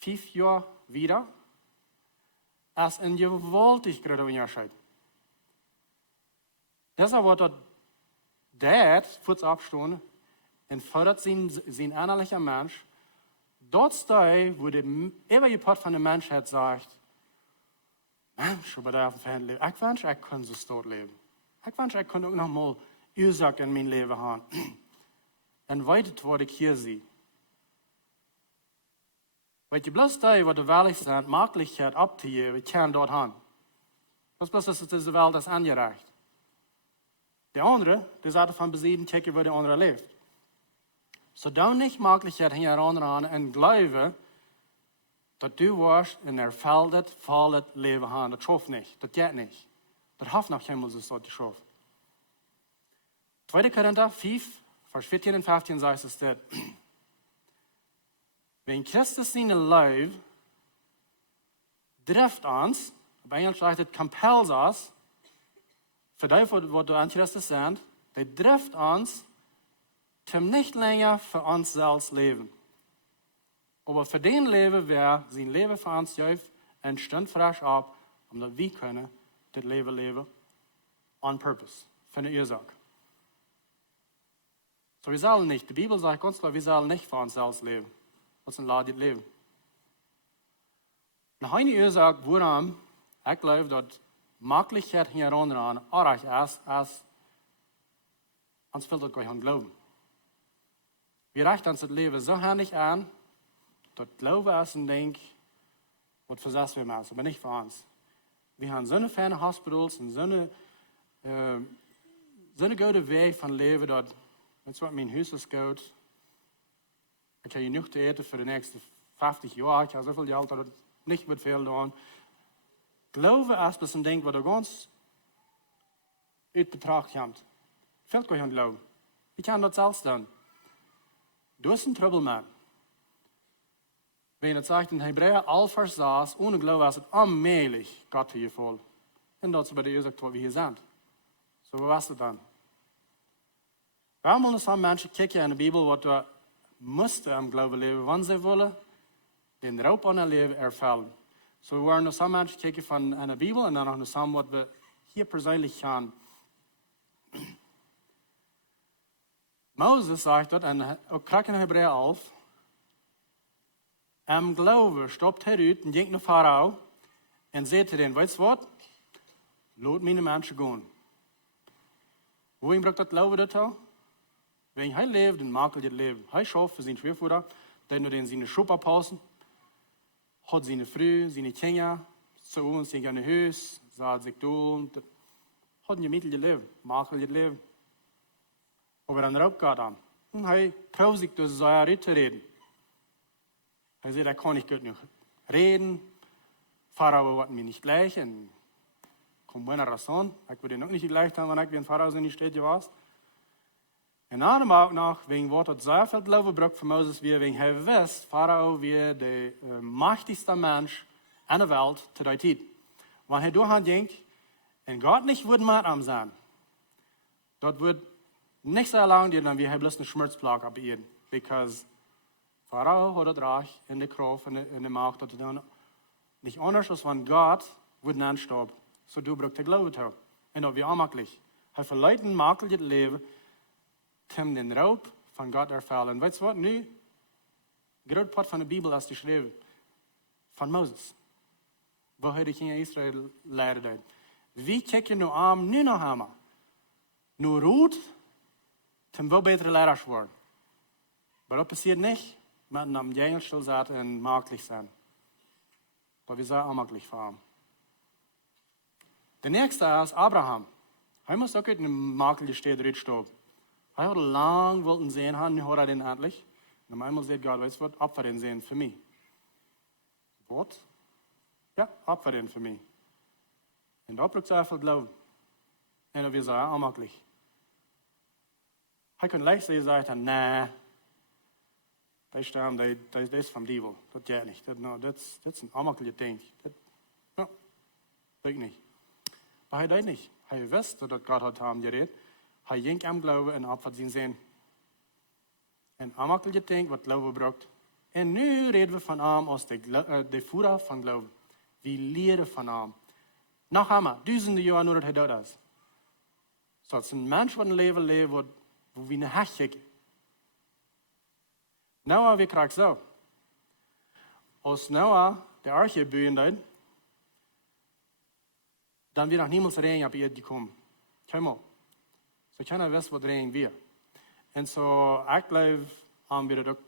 5 Jahre wieder, ist ein gewaltig großer Unterschied. Deshalb wird das Dad kurz abstehen und fördert sein innerlicher Mensch, dort steht, wo der Übergepart von der Menschheit sagt, Mensch, aber da auf dem leben. Ich wünsche, ich könnte so dort leben. Ich wünsche, ich könnte auch noch mal Ursache in mein Leben haben. Und weiter, was ich hier sehe. Weil die bloß da, wo die Welt sind, Möglichkeit abzugeben, wir können dort haben. Das bloß, dass diese Welt das angereicht. Der andere, der sagt von besieden, checken, wo der andere lebt. So dann nicht Möglichkeit hier ran und glauben, dass du wirst in erfüllt, volles Leben haben. Das schafft nicht. Das geht nicht. Das hat noch Himmel, so zu schaffen. 2. Korinther 5, Vers 14 und 15 sagt es dort. Wenn Christus zijn leven drijft ons, op Engels zegt het compels us, voor die wat du an Christus zijn, die drijft ons, zum nicht länger für uns selbst leben. Aber für den Leben, wer sein Leben für uns juist en stond frisch ab, omdat wir können das Leben leben on purpose, für eine Ursache. So wir sollen nicht, die Bibel sagt ganz klar, wir sollen nicht für uns selbst leben. Was ein Lad leben. Nach einer Ursache, warum ich glaube, dass Möglichkeit hier heran arg ist, als uns viel das gleich glauben. Wir richten uns das Leben so handig an, dass Glaube ist ein Ding, was für das wir machen, aber nicht für uns. Wir haben so eine feine Hospitals und so eine gute Weg von Leben, dass, wenn es mein Haus ist gut, ich habe genug zu eten für die nächsten 50 Jahre, ich habe so viel Geld, dass es nicht mit viel tun. Glaube ist ein Ding, was du ganz uit Betracht kommt. Fällt euch an Glauben. Wie kann das selbst tun? Du bist ein Trouble-Man. Wenn es sagt in Hebräer 11 Vers 6, ohne Glaube ist es allmählich Gott hier voll. Und das ist bei der Ursache, was wir hier sind. So, was ist das dann? Warum wollen some Menschen kijken in de Bibel wat we moesten am Glauben leben, wann sie wollen, den Raub an ihr Leben erfüllen. So, wir wollen noch some Menschen kijken von einer Bibel und dann noch some, was wir hier persönlich können. Moses sagt dort, ook krak in Hebräer 11, am Glauben stoppt er uit en ging naar Pharao en zei te den, weet je wat? Laat meine Menschen gaan. Wohin brengt dat Glauben dorthin? Wenn hij leeft, dan maakt hij het leven. Hij schafft für zijn Schwiegervater, der nur den seine Schuppe pausen, hat seine Frau, seine Kinder, zu uns, sie gehen in Haus, sagt sich du, hat ein gemütliches Leben, macht het leven. Aber dann raubt Gott an. Und hij traut sich durch seine zu reden. Er sagt, er kann nicht gut genug reden. Pharao wird mir nicht gleich. Und kommt buena Raison. Ich würde noch nicht gleich haben, wenn ich wie ein Pharao in die Städte war. Und dann auch noch, wegen Wort hat sehr viel Glauben gebraucht für Moses, wegen er wusste, Pharao wie der machtigste Mensch in der Welt zu der Zeit. Wenn er durchhand ging, und Gott nicht würde mit ihm sein, dort wird nicht so lange, dann wir bloß eine Schmerzplage ab ihr. Because Pharao hat das Reich in der Kraft, in der Macht, dass dann nicht anders als wenn Gott würde anstorben. So du brauchst der Glaube zu. Und auch wie anmachlich. Er verleiten makelt das Leben, zum den Raub von Gott erfüllen. Weißt du was? Nu, groot part von der Bibel ist geschrieben. Von Moses. Wo hat die Kinder Israel leiden? Wie kijken nu aan, nu nog aan? Nu roet, zum wel betere Lehrer worden. Aber das passiert nicht, wenn man am Jengel still satt und maglich sein. Aber wir sind auch maglich fahren. Der nächste ist Abraham. Er muss auch in einem Makel stehen, der gestorben. Er hat lang wollten sehen, nu hat er den endlich. Und einmal sagt Gott, weißt du was, Opfer den sehen für mich. Was? Ja, Opfer den für mich. Und da braucht es einfach Glauben. Und wir sagen, auch maglich. Er kann leicht sagen, nee, das ist vom Teufel. Das geht nicht. Das ist ein amageliges Ding. Das geht nicht. Aber er das nicht. Er wusste, dass Gott hat haben geredet. Er ging am Glauben und opfert sein Sehen. Ein amageliges Ding, was Glauben braucht. Und nu reden wir von ihm als der Führer von Glauben. Wir lehren von ihm. Noch einmal, duizenden Jahre nur, dass er dort ist. So, es ist ein Mensch, der ein Leben lebt, wo wir eine Hecht kijken. Noah, wie krijgt zo? Als Noah de arche bouwen deed, dan weer nog niemals regen op eerd gekomen. Kijk maar. Zo kan wist wat regen weer. En zo, ik geloof, aan weer ook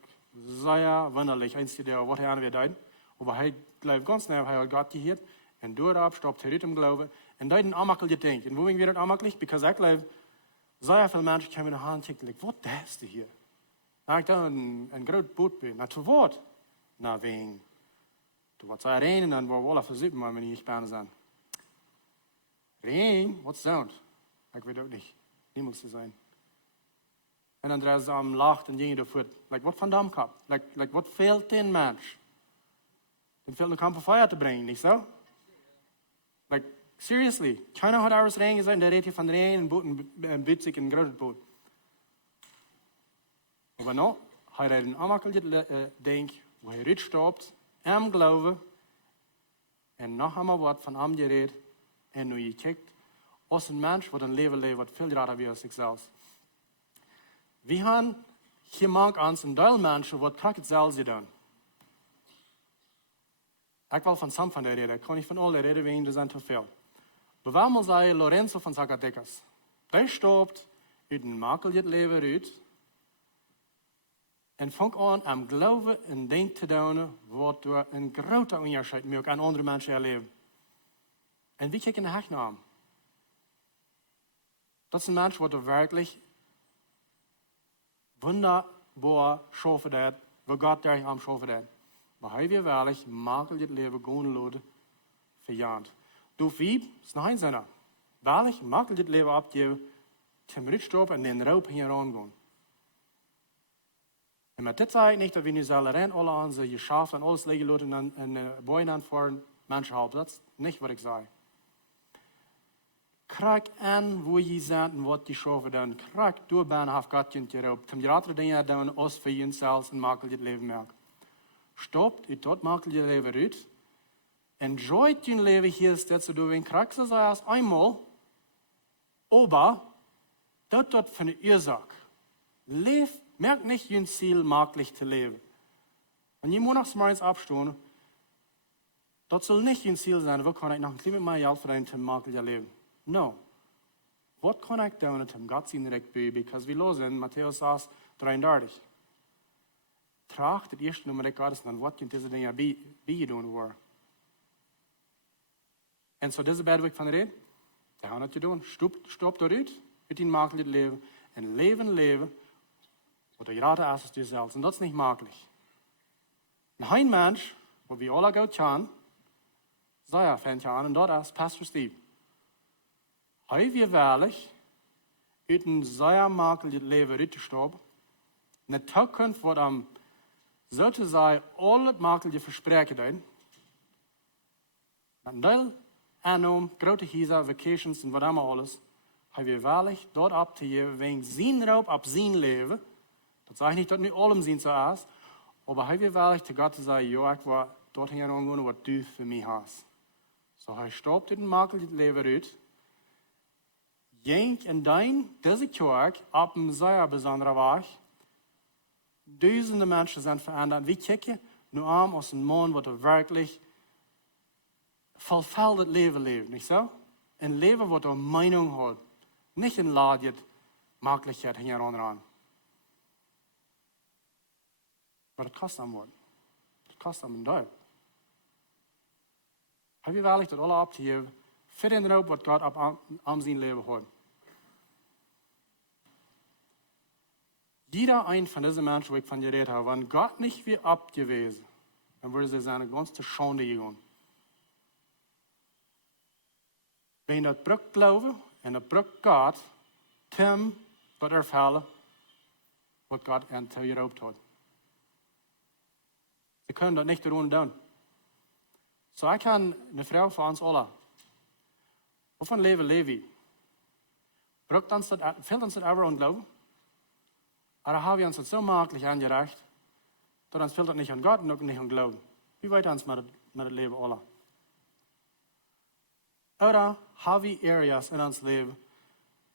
zeer wonderlijk, eens die wat hij aan weer deed. Maar hij geloof ganz snel, hij had Gott gehoord. En doorop stopt hij uit hem geloven. En deed een aanmakkelijk ding. En waarom weer dat aanmakkelijk? Because ik geloof, zeer veel mensen komen naar hand en kijken, wat is dit hier? Nou, ik dan een groot boot ben. Nou, te wat? Nou, wegen. Toen wat zei regen en dan waren we alle verzuipen, maar we niet gespannen zijn. Regen? Wat is dat? Ik weet ook niet. Niemand te zijn. En dan draaien ze aan lacht en dingen ervoor. Like, wat van dam kap? Like, wat fehlt den mens? Den fehlt een kamp feuer te brengen, niet zo? Like, seriously. Keiner hat alles regen gezegd, der redt hier van de regen en biedt zich een groot boot. Maar nou, hij redt een amakkelijk denk, waar hij ruit stopt, hem geloven, en nog eenmaal wat van hem gereed, en nu je kijkt, als een mens wat een leven leeft, wat veel raar is als zichzelf. We hebben gemaakt aan een deel mensen wat krijg hetzelfde doen. Ik wil van some van de reden, ik kan niet van alle reden wegen, er zijn te veel. Maar waarom zei Lorenzo van Zacatecas? Hij stopt uit een makkelijk leven uit en vangt aan geloven en denk te doen wat door een grote onderscheid maakt aan andere mensen erleven. En wie kijken naar naar hem? Dat is een mens wat er werkelijk wunderbaar schaffen deed, wat God daar aan schaffen deed. Maar hij weer werkelijk makkelijk het leven gewoon lopen verjaard. Door wie is nog een zin. Werkelijk makkelijk het leven opgeven, ten ritstop en den roep hier gaan. En met dit zei ik niet dat we nu zullen alle onze geschaffen en alles leggen laten en boeien aan voor mensen helpen. Dat is niet wat ik zei. Krijg aan hoe je bent en wat je schaffen dan. Krijg door bijna half Gott je erop. Ten andere dingen doen als voor jezelf en makkelijk het leven maken. Stopt uit dat makkelijk leven uit. Enjoyt je leven hier steeds te doen. Krijg ze zoals eenmaal. Aber dat van de oorzaak. Leef, merk niet je ziel makkelijk te leven. En je moet nog eens afstaan. Dat zal niet je ziel zijn. Wat kan ik nog een klein beetje geld verdienen te makkelijk leven? No. Wat kan ik doen om God zijn recht bij? Because we lezen Matthäus 6, 33. Tracht het eerste nummer dat God is dan wat je deze dingen bij je doen worden. En zo deze bedweek van de reden. Dat gaan we het doen. Stop eruit. Uit die makkelijk leven. En leven. Wat je raad is jezelf. En dat is niet makkelijk. Een mens, wat we alle goed gaan, zei hij vindt aan, en dat is Pastor Steve. Hij weer werkelijk uit een zeer makkelijk leven uit te stoppen. En de toekomst wordt hem, zo te zeggen, al het makkelijke verspreken doen. En deel aanom, grote huizen, vacations en wat allemaal alles. Hij weer werkelijk dat op te geven, wegen zijn roep op zijn leven. Dat zeg ik niet dat nu allemaal zien zo is. Maar hij weer werkelijk te God te zeggen, ja, ik wil dorthin gaan wat du voor mij hast. Zo hij stopt uit een makkelijk leven uit. Jenk en dein, deze kerk, op een zeer bijzondere weg. Duizenden mensen zijn veranderd. Wie kijken nu aan als een man wat er werkelijk vervuld leven leeft, niet zo? Een leven wat er meinung hat. Niet een laadje makkelijkheid hier onderaan. Maar het kost hem wat. Het kost hem een duim. Heb je werkelijk dat alle op te geven? Fit in erop wat God op aan zijn leven had. Jeder een van deze mensen, waar ik van geredet heb, wanneer God niet weer abgewezen, dan worden ze zijn ganz te schande gegaan. Wenn dat brug geloven en dat brug God, Tim, dat ervallen, wat God aan te geroopt had. Ze kunnen dat niet doen. Zo ik kan een vrouw voor ons allen. Wat voor leven leven we? Brukt ons dat, fehlt ons dat ever aan geloven? Maar hebben we ons dat zo makkelijk aangereicht, dat ons fehlt dat niet aan God en ook niet aan geloven. Wie weet ons met het leven allen? Oder hebben we areas in ons leven,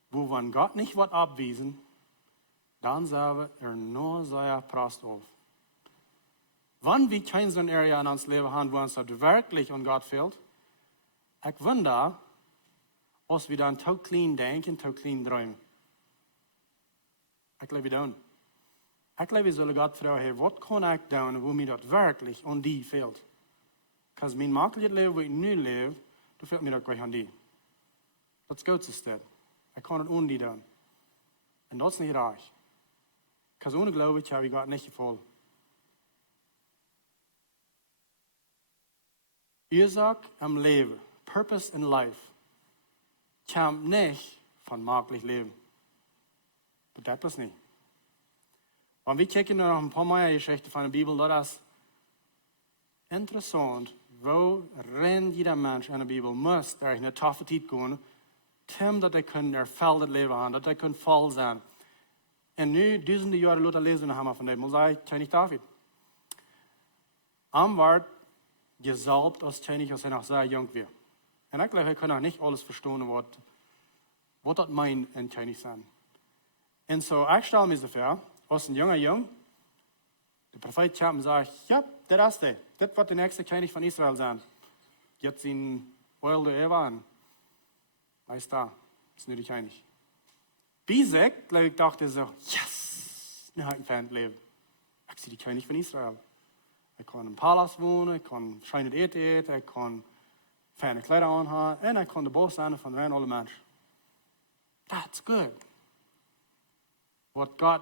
wo we God niet wat abwijzen, dan zijn we er nog zeer prost op. Wanneer we geen zo'n area in ons leven hebben, wo ons dat werkelijk aan God fehlt, ik wonder, als we dan te klein denken, te klein dromen. Ik leef doen. Ik leef zullen God vragen, hey, wat kan ik doen, wo mij dat werkelijk aan die fehlt? Because mijn makkelijk leven, waar ik nu leef, dan fehlt mij dat gleich aan die. Dat is goed gesteld. Ik kan het aan die doen. En dat is niet raar. Because ohne Glaube habe ich Gott nicht gefolgt. Oorzaak am leven, purpose in life, komt niet van makkelijk leven. Dat is niet. Wenn wir kijken naar een paar meer Geschichten van de Bibel, dat is interessant. Waarin jeder Mensch in de Bibel muss durch eine taffe tijd gaan, dat hij kan erfüllt leven hebben, dat hij kan vol zijn. En nu, duizenden jaren later lezen we nog van de Bibel, zei König David. Am werd gesalbt als König, als hij nog sehr jong was. En ik geloof, hij kan nog niet alles verstaan wat dat meint in König zijn. En zo, ik stel me zo voor, als een jonge jong, de profeet komt en zegt, ja, dat is hij. Dit wordt de nächste König van Israël zijn. Jetzt zijn oilde Eva en hij is daar. Dat is nu de König. Bizek, geloof ik, dacht zo, yes, nu heb ik een fijn leven. Ik zie de König van Israël. Ik kan in een palace wonen, ik kan schijnend eten, ik kan fijne kleider aanhouden en ik kan de boos zijn van rein alle mensen. That's good. Wat God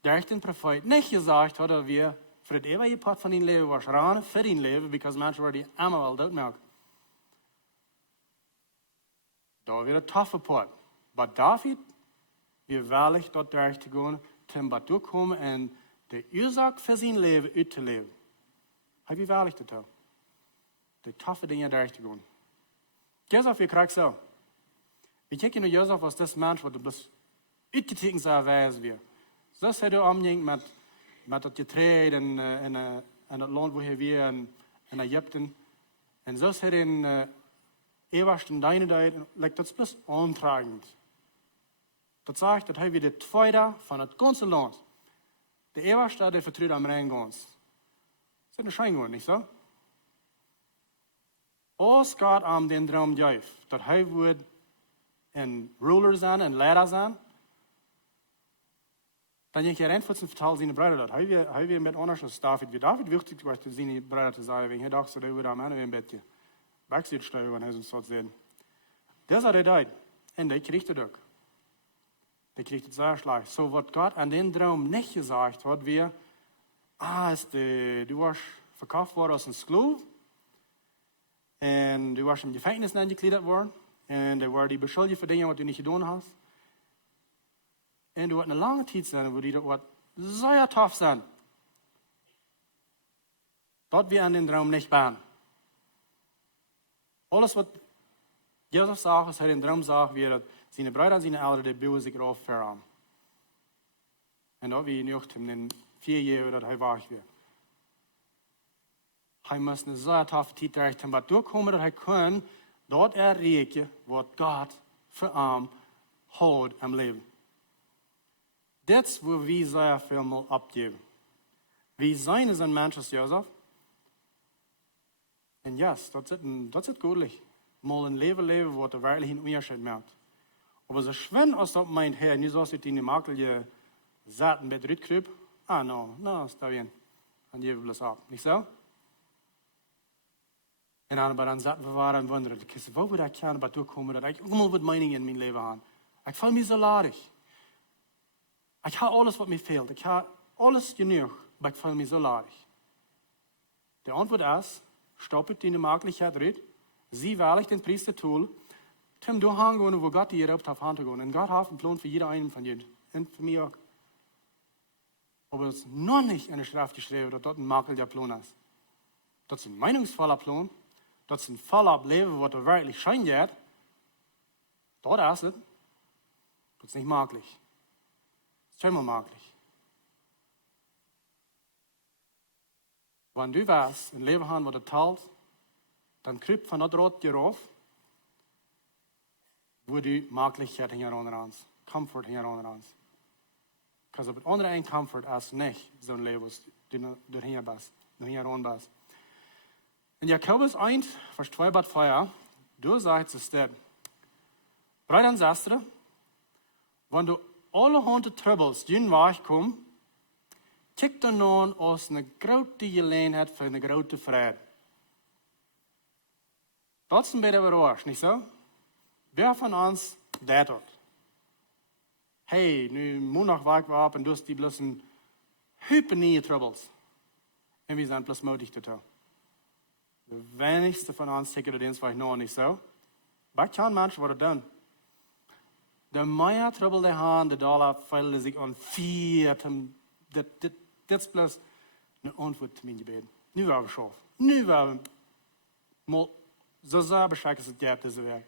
durch den Prophet nicht gesagt hat, dass wir für das ewige Part von ihnen leben, was rein für ihn leben, because Menschen werden die einmal wel doodmelken. Da wird ein taffe Part. Aber David, wir wahrlich dort durchzugehen, zum Bad durchkommen und die Ursache für sein Leben auszuleben. Habe ich wahrlich getan. Die taffe Dinge durchzugehen. Josef, wir kriegen so. Wir kijken naar Josef als das Mensch, wat bloß uitgetekend zou wijzen weer. Zo zei hij omging met dat getreed in het land waar hij weer in Egypte. En zo zei hij in eeuwigst in deine tijd, lijkt dat bloß aantragend. Dat zegt dat hij weer de tweede van het ganze land. De eeuwigste, die vertrouwt am Rijn gans. Dat is een schijn gewoon, niet zo? Als God aan den droom geeft, dat hij wordt een ruler zijn, een leider zijn, dan denk je rent voor zijn vertaal zijn broeder dat. Hij weer met anders als David. Wie David wichtig was, zijn broeder te zijn. Hij dacht, dat hij weer aan een beetje backseat steunen, wanneer hij zo zien. Dat is hij deed. En hij kreeg het ook. Hij kreeg het zeer slecht. Zo wat God aan den droom niet gezegd had, weer, du was verkauft worden als een slaaf. En du was in gevangenis aangegliederd worden. En er waren die beschuldigd voor dingen wat je niet gedaan had. En er wordt een lange tijd zijn, waar die dat wat zeer tof zijn. Dat we aan den droom niet baan. Alles wat Jezus zag, als hij in de droom zag, weer dat zijn broeder en zijn ouders die bouwen zich erop veraan. En dat we nu in de 4 jaar dat hij wacht weer. Hij moest een zeer toffe tijd erreichen, maar doorkomen dat hij kon dat erreichen wat God voor hem houdt am leven. Dit is waar we zeer veel mal opgeven. We zijn als een mens als Jozef. En yes, dat is godelijk. Mal een leven wat er werkelijk een onderscheid maakt. Maar zo schwen als dat meint, hey, nu zoals het in de makkelijke zaten met Rütkruip. No, está bien. Dan geven we bloos op. Niet zo? En dan zaten we waar en wonderen. Wat moet ik gaan doorkomen dat ik allemaal wat mening in mijn leven aan. Ik voel me zo ladig. Ik heb alles wat me fehlt. Ik heb alles genoeg, maar ik voel me zo ladig. De antwoord is, stop het in de makkelijkheid uit. Zie waarlijk den priester toe. Tim doorgaan gaan waar God die erop heeft aan te gaan. En God heeft een plan voor ieder een van jullie. En voor mij ook. Maar het is nog niet in de schrift geschreven dat dat een makkelijke plan is. Dat is een meningsvolle plan. Dat is een volop leven wat er werkelijk schijnt. Dat is het. Dat is niet makkelijk. Het is helemaal makkelijk. Wanneer du was een leven gaan wat het talt, dan kruipt van dat rotje af, wo du makkelijkheid hier onder ons, comfort hier onder ons. Because op het andere eind comfort is niet zo'n leven als du hier bent, du hier rond bent. In Jakobus 1, vers 2 bis 4, du sagst es dit. Bruder und Schwestern, wenn du allerhande troubles doen wegkomt, kijk dan aan als een grote gelegenheid voor een grote vrede. Dat is een beetje verwacht, niet zo? Wer van ons deed dat? Hey, nu maandag waken we op en dus die bloos een hoop nieuwe troubles. En we zijn plus moedig te doen. De wenigste van ons zeker dat eens wat nog niet zo. Maar kan mensen worden doen. De meer trouble die hebben, de dollar veilen zich aan 4 dit is bloos een antwoord te mijn gebeden. Nu hebben we schoof. Nu hebben we mal zo zeer bescheid als het gaat deze week.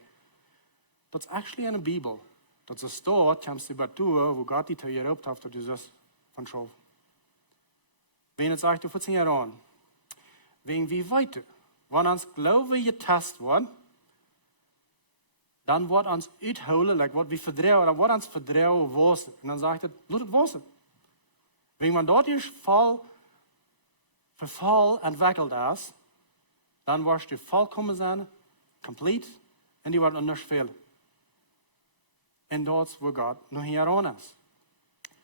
Dat is actually in de Bijbel. Dat is staat, komt über toe, wo Gott die Tür erlaubt hat, dass du das von schoof. Wenn het zegt, du 14 jaar aan. Wegen wie weiter. Wenn ons Glaube getest wordt, dan wordt ons uithouden, like wat we verdrouwen, dan wordt ons vertrouwen wassen. En dan zegt het, laat het wassen. Wegen wenn dort is verval ontwikkeld is, dan wordt je volkomen zijn, compleet, en die wordt anders veel. En dat is waar God nog hier aan is.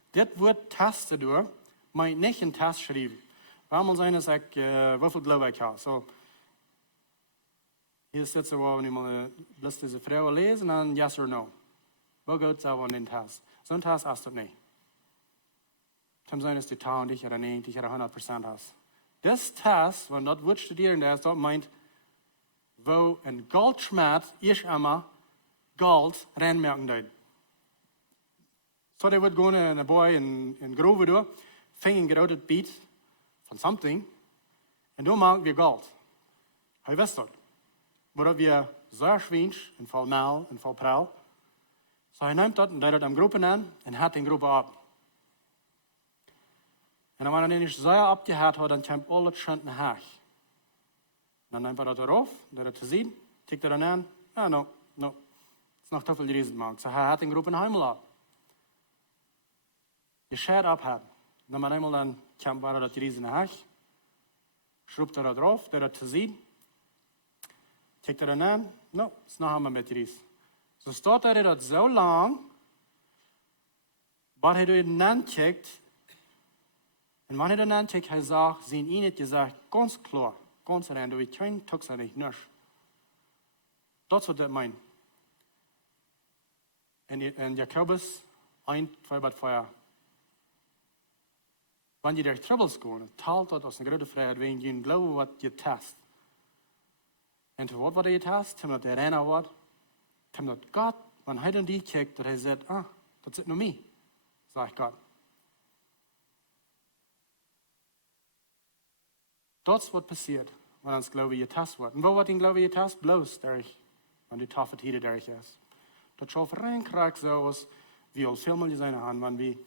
Dit wordt testen door, maar niet een test schrijven. Waarom zijn is ik, hoeveel geloof ik heb. So, hier zit ze waar we nu maar blust deze vrouwen lezen en dan yes or no. Wat gaat ze aan in test? Zo'n test is dat niet. Het zijn is die 80 oder 90 oder 100% has. Das test, wenn dat wordt studeren, dat meint, wo een goldschmied is immer gold reinmerken deed. So they would go in a boy in Grove door, ving een grote beat van something, en dan maken we gold. Hij wist dat. Maar we zeer schwinsch, en vol mel, en vol praal. So hij neemt dat en deed dat aan groepen aan, en had die groepen op. En dan wanneer hij zeer opgehad had, dan kwam al het schund naar haag. Dan neemt hij dat erop, dat het te zien, tikt hij dan aan, no. Het is nog te veel reizen maken. So hij had die groepen helemaal op. Je schert op had. Dan maar eenmaal dan kwam waar dat reizen naar haag. Schroept hij dat erop, dat het te zien. Tikt hij dan aan, het is nog helemaal met reis. Zo staat hij dat zo lang, wat hij er dan kijkt. En wanneer hij dan kijkt, hij zegt, zijn in het gezegd, ganz klar, ganz rein, dat we geen toks aan niet niks. Dat is wat dat meint. En Jacobus 1, 2, 4. Wanneer je er troubles komen, taalt dat als een grote vrijheid, wanneer je gelooft wat je test. En te wat je test, hem dat herinneren wordt, hem dat God, wanneer hij dan die kijkt, dat hij zegt, dat zit nog mee, zegt God. Dat is wat passiert, wanneer ons geloof getest wordt. En wat wordt in geloof getest? Bloos, derg, wanneer die toffe hiede derg is. Dat zal verenkrijk zo als wie al veel meer zijn aan, wanneer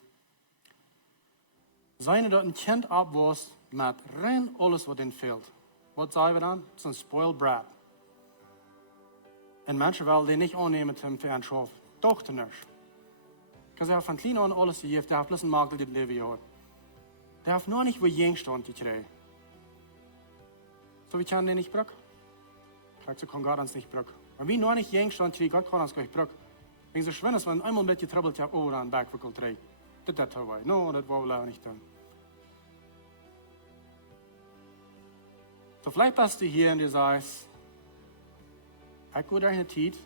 we zijn dat een kind op was met rein alles wat in fehlt. Wat zeggen we dan? Het is een spoiled brat. En mensen willen die niet aannemen om te aanschaffen. Toch te niks. Because hij van klein aan alles gegeven, hij heeft plus een makel die het leven gehad. Hij heeft nog niet wat jengstand gekregen. So we kunnen den nicht brück. Vielleicht so kann Gott uns nicht brück. Wenn wir noch nicht jengstand kriegen, Gott kann uns gleich brück. Wenn so schön ist, wenn einmal ein bisschen troubled hat, dann backwickelt drei. Das ist vorbei. No, das wollen wir nicht tun. So vielleicht bist du hier und du sagst, ich will eine Zeit,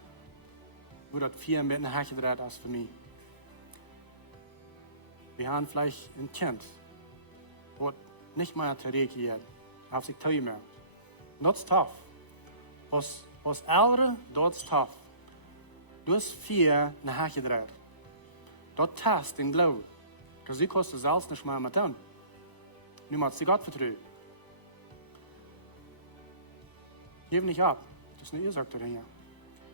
wo das 4 mit einer Hecke dreht ist für mich. Wir haben vielleicht ein Kind, das nicht mehr Tereke hat, auf sich teuer merkt. Dat is tough. Als ouderen, dat is tough. Dus 4 een haakje eruit. Dat test in geloof. Dus die kost zelfs niet meer met doen. Nu moet je God vertrouwen. Geef niet op. Dat is niet je zaak erin.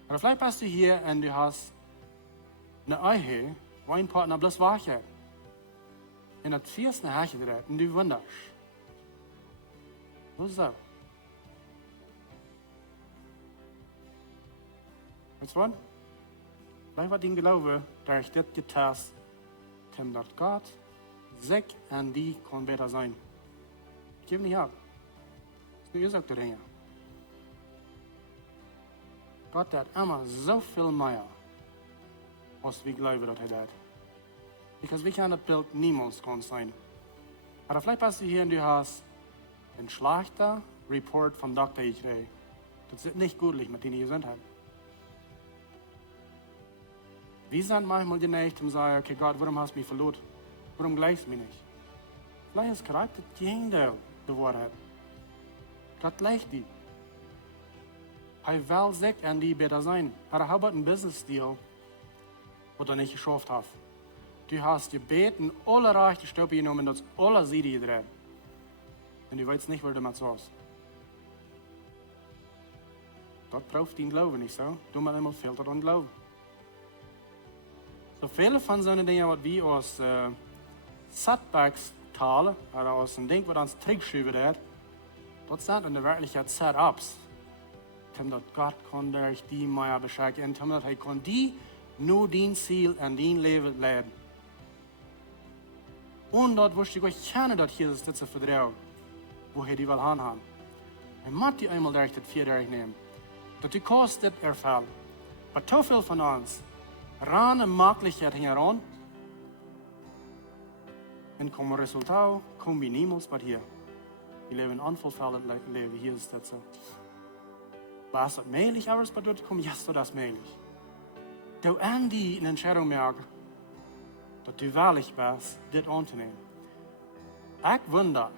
Maar vielleicht bist du hier en du hast een eigen, waar een partner bloß waarheid. En dat 4 een haakje eruit. En du wundert. Hoezo? Weet je wat? Wij wat in geloven, dat ik dit getest heb, dat God zich en die kan beter zijn. Geef niet op. Nu is ook de ringen. God heeft immer zoveel meer als we geloven dat hij dat. Because we kunnen het beeld niemals kan zijn. Maar vielleicht bist du hier en du hast een slechte report vom Doktor gekregen. Dat zit niet goed met die gezondheid. Wir sind manchmal geneigt und sagen, okay Gott, warum hast du mich verloren? Warum gleichst du mich nicht? Vielleicht ist gerade das Gegenteil der Wahrheit. Gott gleicht die. Er will sich an die besser sein. Er hat einen Business-Deal, was er nicht geschafft hat. Du hast gebeten, alle rechte Stoppen genommen, dat alle Siede gedreht. Und du weißt nicht, wo du mit so ist. Das braucht den Glauben nicht so. Du musst einmal fehlt das an Glauben. So viele von so Dingen, was wir aus Setbacks talen, oder aus einem Ding, was uns zurückschieben hat, das sind in der Wirklichkeit Setups. Dat Gott kann durch die Meier beschenken und dat hij kann die nur dein Ziel en dein Leben leiden. Und dort wusste ich euch kennen, dass Jesus dit zu vertrauen, wo er die will haben. Er muss die einmal durch das vier nehmen. Dat die kostet erfallen. Aber zu viel von uns reine Möglichkeit heran und kommen Resultat, kommen wir niemals bei hier. Wir leben unvollfällig Leben, hier ist das so. Was das möglich, aber es bedeutet, komm, ja, so das möglich. Du an die in Entscheidung merken, dass du wahrlich bist, das anzunehmen. Ich wundere,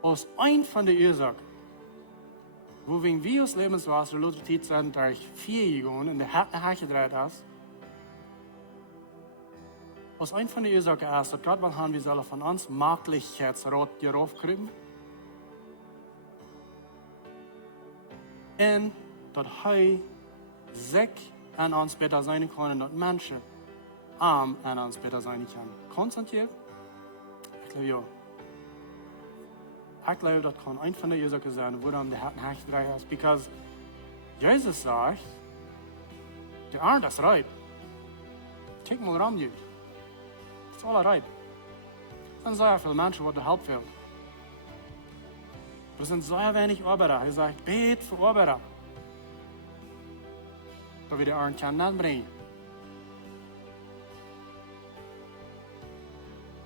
aus ein von den Ursachen, wo wir uns Lebenswasser Luther Zeit sind, durch 4 Jahren in der Hacke gedreht ist, aus ein von den Ursachen ist, dass Gott will haben, wir sollen von uns Möglichkeitsrat darauf kriegen. Und dass er sich an uns besser sein kann und dass Menschen arm an uns besser sein können. Konzentriert? Ich glaube ja. Ich glaube, das kann ein von den Ursachen sein, wo dann der Herz drei ist. Because Jesus sagt, der Arm ist reif. Kijk mal rum, Jude. Das ist alles reif. Es sind sehr viele Menschen, die der Help fehlt. Es sind sehr wenig Arbeiter. Er sagt, bet für Arbeiter. Da wir die Arm kann anbringen.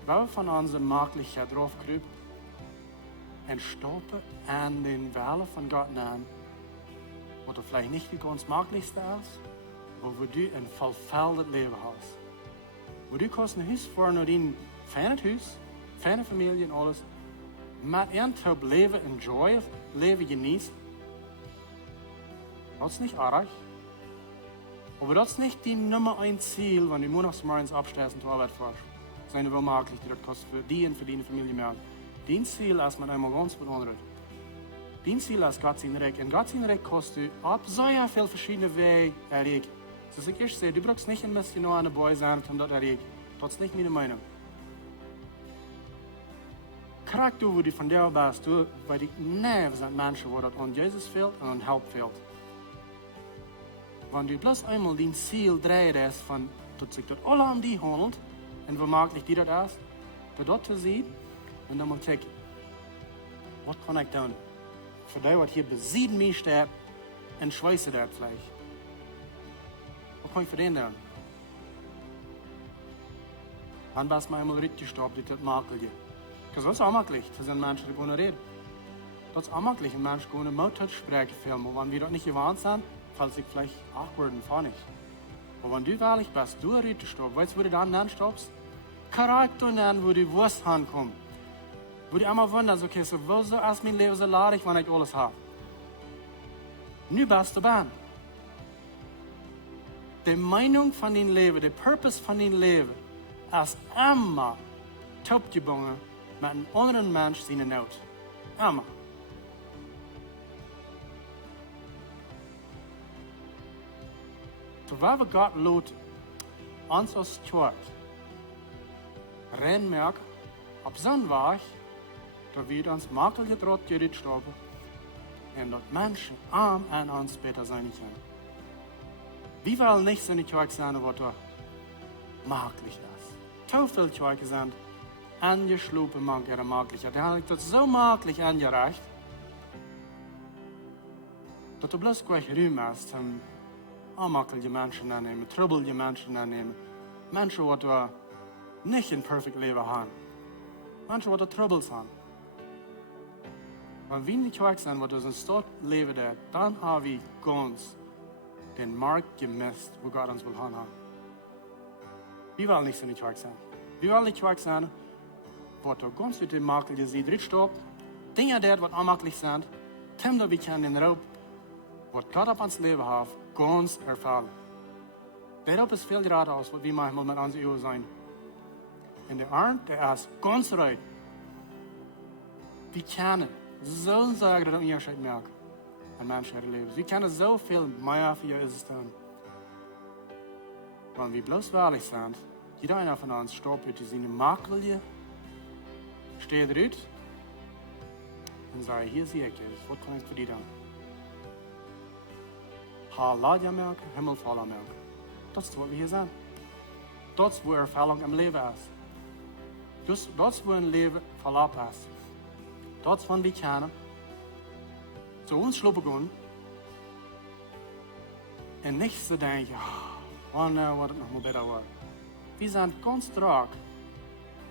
Weil wir von unserer Möglichkeit drauf kriegen, und stoppen an den Wellen von Gott an, wo du vielleicht nicht die ganz möglichste ist, wo du ein vollfälliges Leben hast. Wo du kannst ein Haus für nur dein feines Haus, feine Familie und alles, mit einem Leben enjoyen, Leben genießen. Das ist nicht arg. Aber das ist nicht die Nummer 1 Ziel, wenn du montagsmorgens abstehst und zur Arbeit fährst. Das ist eine möglich, die das kostet für die und für deine Familie mehr. Dein Ziel ist man einmal ganz besonders. Dein Ziel ist Gott sein Reich. Und Gott sein Reich kostet auf sehr viele verschiedene Wege erreicht. Das ist ich sehe, du brauchst nicht ein bisschen nur eine Boy sein, um das erreicht. Das ist nicht meine Meinung. Krieg du, wo du von der bist, du, weil die Nerven sind Menschen, wo das an Jesus fehlt und an Help fehlt. Wenn du bloß einmal dein Ziel drehst, von, dass sich das alle an die handelt, und wo möglich die das ist, für das zu sehen, und dann mal checken, was kann ich tun? Für die, was hier besieden mich steht, und schweiße das vielleicht. Was kann ich für den tun? Dann bist du mal einmal richtig gestorben, das Makel. Das ist auch möglich, das sind Menschen, die können reden. Das ist auch möglich, ein Mensch kann Mautat sprechen filmen, und wenn wir das nicht gewohnt sind, fällt sich vielleicht awkward und funny. Aber wenn du ehrlich bist, du richtig gestorben, weißt du, wo du dann stirbst? Charakter nennen, wo du Wurst ankommst. Wo du einmal wunderst, okay, so wo so ist mein Leben so ladig, wenn ich alles habe? Nu bist du Band. Die Meinung von deinem Leben, der Purpose von deinem Leben, ist immer taubgebunden mit einem anderen Menschen seine Not. Immer. So, weil wir Gott lot, uns als Kirche, rein merken, ob so ein Weg, da wir uns Makel gedroht gerät stoppen, und dass Menschen arm an uns besser sein können. Wir wollen nicht so eine Kirche sein, was da möglich ist. Zu viele Kirchen sind angeschlossen, man ihre Möglichkeit. Die haben das so möglich angereicht, dass du bloß gleich Raum hast, um unmögliche Menschen annehmen, troubelige Menschen annehmen, Menschen, die da nicht ein perfekt Leben haben, Menschen, die da Troubles haben. Wenn wir nicht weg sind, wo das in Stadt leben, dann haben wir ganz den Markt gemisst, wo Gott uns will haben. Wir wollen nicht so nicht weg sein. Wir wollen nicht weg sein, wo da ganz mit dem Makel sieht, Rittstopp, Dinge, die unmöglich sind, Themen, wir können den Raub, was Gott auf uns Leben hat, ganz erfüllen. Berop is veel raad aus, wat we manchmal met onze eeuw zijn. En de arm, der is ganz ruhig. Wir können so sagen, dass wir Unterschied merken an Menschen Leben. Wir können so viel mehr für ihr tun. Wenn wir bloß ehrlich sind, jeder einer von uns stoppt mit seine Makel, steht dort und sagt, hier sehe ich es, was kann ich für dich tun? Halleluja merken, Himmel voller merken. Das ist, was wir hier sind. Das ist, wo Erfüllung im Leben ist. Das ist, wo ein Leben verlaufen ist. Dat van die kennen, zu uns schluppen gehen und nicht zu denken, oh nou, wat het nog maar beter wordt. Wir sind ganz stark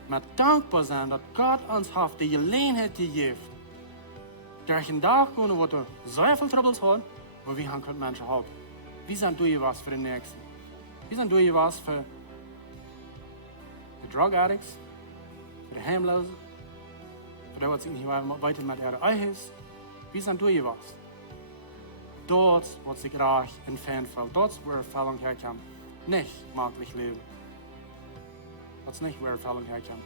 met dankbaar zijn dat Gott uns heeft die gelegenheid gegeven. Durch een dag kunnen we zoveel troubles hebben, maar we kunnen mensen helpen. Wir sind doe je was voor de nächsten. Wir sind doe je was voor de drug addicts, voor de heimlozen. Voor wat zich niet weiter met haar eigen is. Wie zijn doe je was? Dort wordt zich graag entfernt van. Dort waar Erfüllung herkommt. Nicht maglich leben. Dat is niet waar Erfüllung herkommt.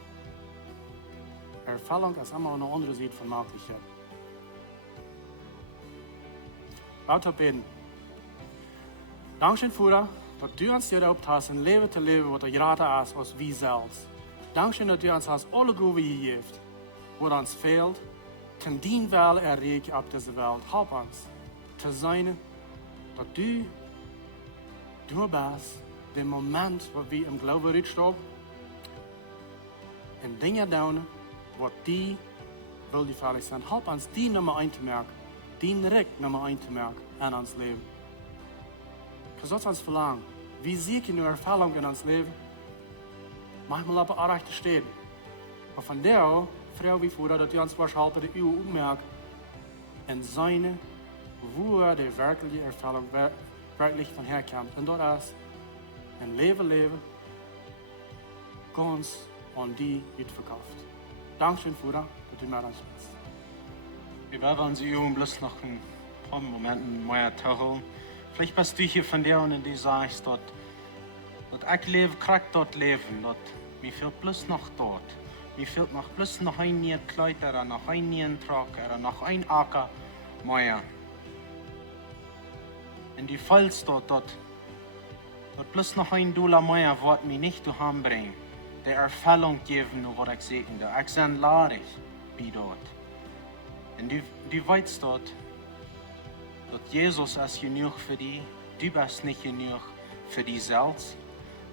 Erfüllung is immer eine andere Seite von Maglichkeit. Laat op beden. Dankzij Vater, dat du ons erlaubt hast, een leven te leven wat er gratis is als wie zelfs. Dankzij dat du ons hast alle Gaven gegeven. Wat ons fehlt, kan dien wel erreichen op deze wereld. Help ons te zijn dat du bist, de moment wat we im Glauben uitstappen en dingen doen wat die wil die veilig zijn. Help ons die nummer 1 te merken, die recht nummer 1 te merken in ons leven. Dat is ons verlangen. Wie zieken nu Erfüllung in ons leven? Manchmal op de te stehen. Maar van daar Frau wie Vater, dat u ons was helpen de uw opmerken en zijn wo de werkelijke Erfüllung wirklich van herkomt. En dat is een leven ganz aan die uitverkauft. Dankzij Vater, dat u met ons bent. Wir werden uns bloß noch ein paar Momenten mehr tauchen. Vielleicht bist du hier von der und die sagst, dass ich lebe, krieg dort leben, dass mir fehlt bloß noch dort. Mir fehlt noch bloß noch ein Nier Kleid, oder noch ein Nier Trag, oder noch ein Acker mehr. Und die Falls dort bloß noch ein Dollar mehr, wird mir nicht zu haben bringen. Der Erfüllung geben, nur was ich segne. Ich bin ladig, wie dort. Und du weißt dort, dass Jesus ist genug für dich, du bist nicht genug für dich selbst.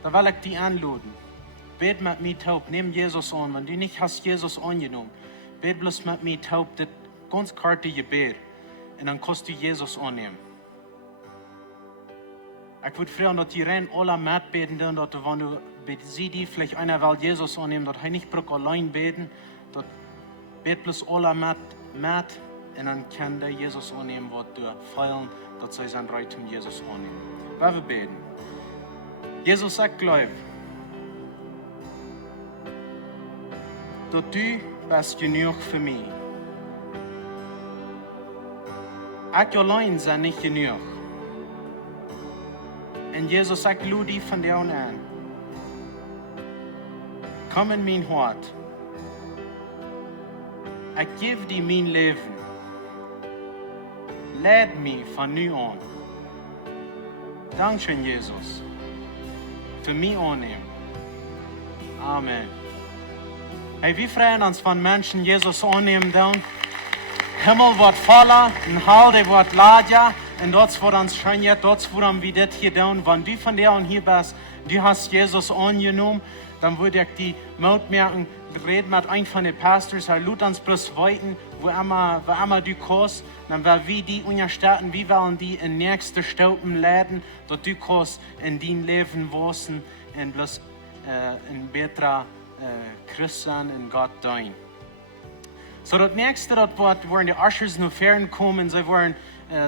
Da will ich dich anladen. Bet mit mir taub, nimm Jesus an. Wenn du nicht hast Jesus angenommen, bet bloß mit mir taub, das ganz karte Gebet. Und dann kannst du Jesus annehmen. Ich würde fragen, dass die rein alle mitbeten, dass wenn du sie die vielleicht einer will Jesus annehmen, dass er nicht braucht allein beten, dass bet bloß alle mit. Und dann kann der Jesus annehmen, was du feiern, dass sie sein Reichtum Jesus annehmen. Wir beten. Jesus, ich glaube, dass du bist genug für mich. Ich allein bin nicht genug. Und Jesus, ich lade dich von dir an. Komm in mein Hart. Ich gebe dir mein Leben. Leid mich von nu an. Dankeschön, Jesus, für mich annehmen. Amen. Hey, wir freuen uns, wenn Menschen Jesus annehmen. Himmel wird voller, und Halde wird lager, und dort wird uns schön, dort werden wir das hier tun. Wenn du von der und hier bist, du hast Jesus angenommen, dann würde ich die Mut merken, red mit einem von den Pastors, er lud uns bloß weiten, wo immer du kannst, dann werden wir die unterstützen, wir wollen die in nächste Stufen leiten, dass du kannst in dein Leben wachsen und bloß ein besserer Christen in Gott sein. So, das nächste, das werden die Ushers noch fern kommen, sie werden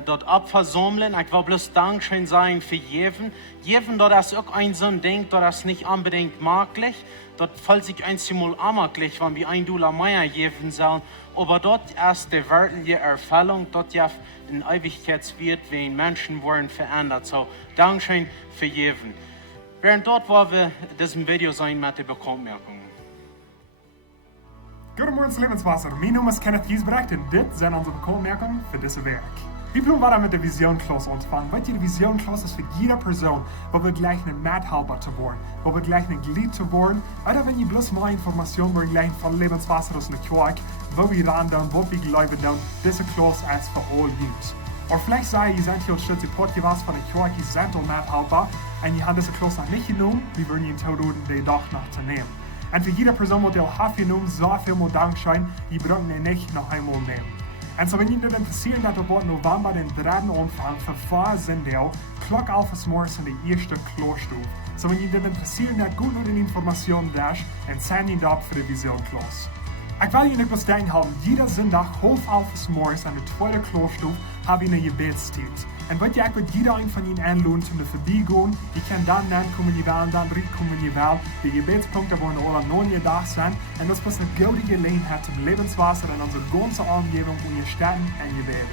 dort abversammeln. Ich will bloß Dankeschön sagen für jeden. Jeden, das ist auch ein so ein Ding, das ist nicht unbedingt möglich. Dort fällt sich einmal unmöglich, wenn wir $1 mehr geben sollen. Aber dort ist die wirkliche Erfüllung, dort ja in Ewigkeitswert, wenn Menschen werden verändert. So, Dankeschön für jeden. Während dort, wo wir diesem Video sein mit den Bemerkungen. Goedemorgen Levenswasser, mijn naam is Kenneth Giesbrecht en dit zijn onze bekommerkingen voor deze week. Wir bleiben weiter mit der Visionklasse anfangen, weil die Visionklasse ist für jede Person, wo wir gleich eine Mithelfer zu werden, wo wir gleich ein Glied zu werden, oder wenn ihr bloß mehr Informationen wollt, gleich von Lebenswasser aus einer Kirche, wo wir randern, wo wir glauben, diese Klasse ist für alle Jungs. Oder vielleicht sei ihr seid hier und stellt Support was von der Kirche, ihr seid auch Mithelfer, und ihr habt diese Klasse noch nicht genommen, wir würden ihnen tun, die doch noch zu nehmen. Und für jede Person, die auch hat genommen, so viel mal Dankeschön, die brauchen ihn nicht noch einmal nehmen. Und so, wenn Ihnen das interessiert, dass wir November den 3. Anfang für 4 sind, klock auf das Morgens in der ersten Klostufe. So, wenn Ihnen das interessiert, dass gut nur die Informationen da ist, dann send Ihnen das für die Vision-Klasse. Ich will Ihnen etwas denken haben, jeder Sonntag, halb auf das Morgens an der 2. Klostufe, habe ich eine Gebetsteams. Und wollt ihr auch jeder einen von Ihnen einladen, zum vorbeigehen. Ich kann dann kommen, die wollen, dann kommen, die wollen. Die Gebetspunkte wollen alle 9 Tage sein. Und das ist eine gute Gelegenheit zum Lebenswasser in unserer ganzen Umgebung und ihr Städten und ihr Bäden.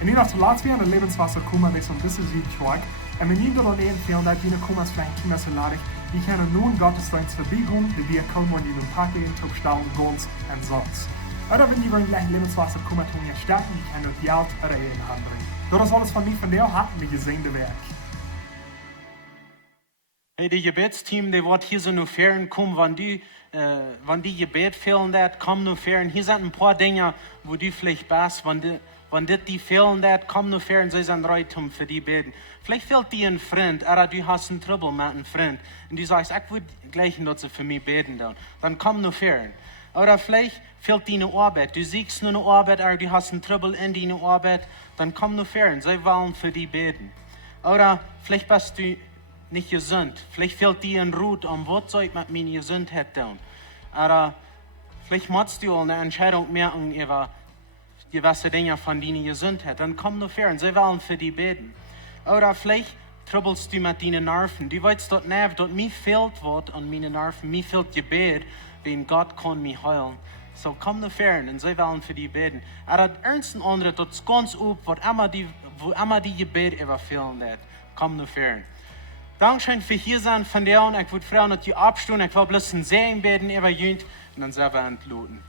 Und je nach zuletzt wir an der Lebenswasser kommen, wir so ein bisschen Südschlag. Und wenn ihr dort empfehlen, dass ihr kommen, vielleicht Kinder so ladig, die können nun Gottesdienst vorbeigehen, die wir kommen und die Paket in Topstellen, ganz und sonst. Oder wenn ihr gleich Lebenswasser kommen, und ihr Städten, die können das Geld oder ihr in Hand bringen. Das ist alles von mir, von der hatten wir gesehen, der Werk. Hey, die Gebetsteam, die wird hier so nur fern kommen, wenn die Gebet fehlen, komm nur fern. Hier sind ein paar Dinge, wo die vielleicht passt, wenn die fehlen, komm nur fern, sie sind bereit für die beten. Vielleicht fehlt dir ein Freund, oder du hast einen Trouble mit einem Freund, und du sagst, ich würde gleich nutzen für mich beten, dann komm nur fern. Oder vielleicht fehlt dir eine Arbeit, du siehst nur eine Arbeit, oder du hast einen Trouble in deiner Arbeit, dann komm nur fern, sie wollen für die beten. Oder vielleicht bist du nicht gesund, vielleicht fehlt dir ein Rut, was soll ich mit meiner Gesundheit tun? Oder vielleicht musst du eine Entscheidung merken über gewisse Dinge von deiner Gesundheit, dann komm nur fern, sie wollen für die beten. Oder vielleicht troublest du mit deinen Nerven, du weißt dort nicht, dort mir fehlt was an meinen Nerven, mir fehlt Gebet, wenn Gott kann mich heilen. So komm nur fern und sie wollen für die beten. Aber das ernsten andere, das ist ganz up, wo immer die Gebet überfehlen wird. Komm nur fern. Dankeschön für hier sein von dir und ich würde fragen, dass ihr abstehen, ich will bloß ein Segen beten über Jünd und dann selber entluden.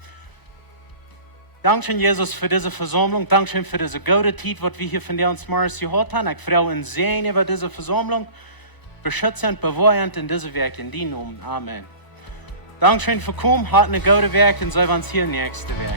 Dankeschön, Jesus, für diese Versammlung. Dankeschön für diese gute Zeit, was wir hier von dir uns morgens gehört haben. Ich freue ein Segen über diese Versammlung. Beschützend, bewahrend in diese Werk in die Namen. Amen. Dankeschön für kommen, hat eine gute Werk und sei uns hier nächste Werk.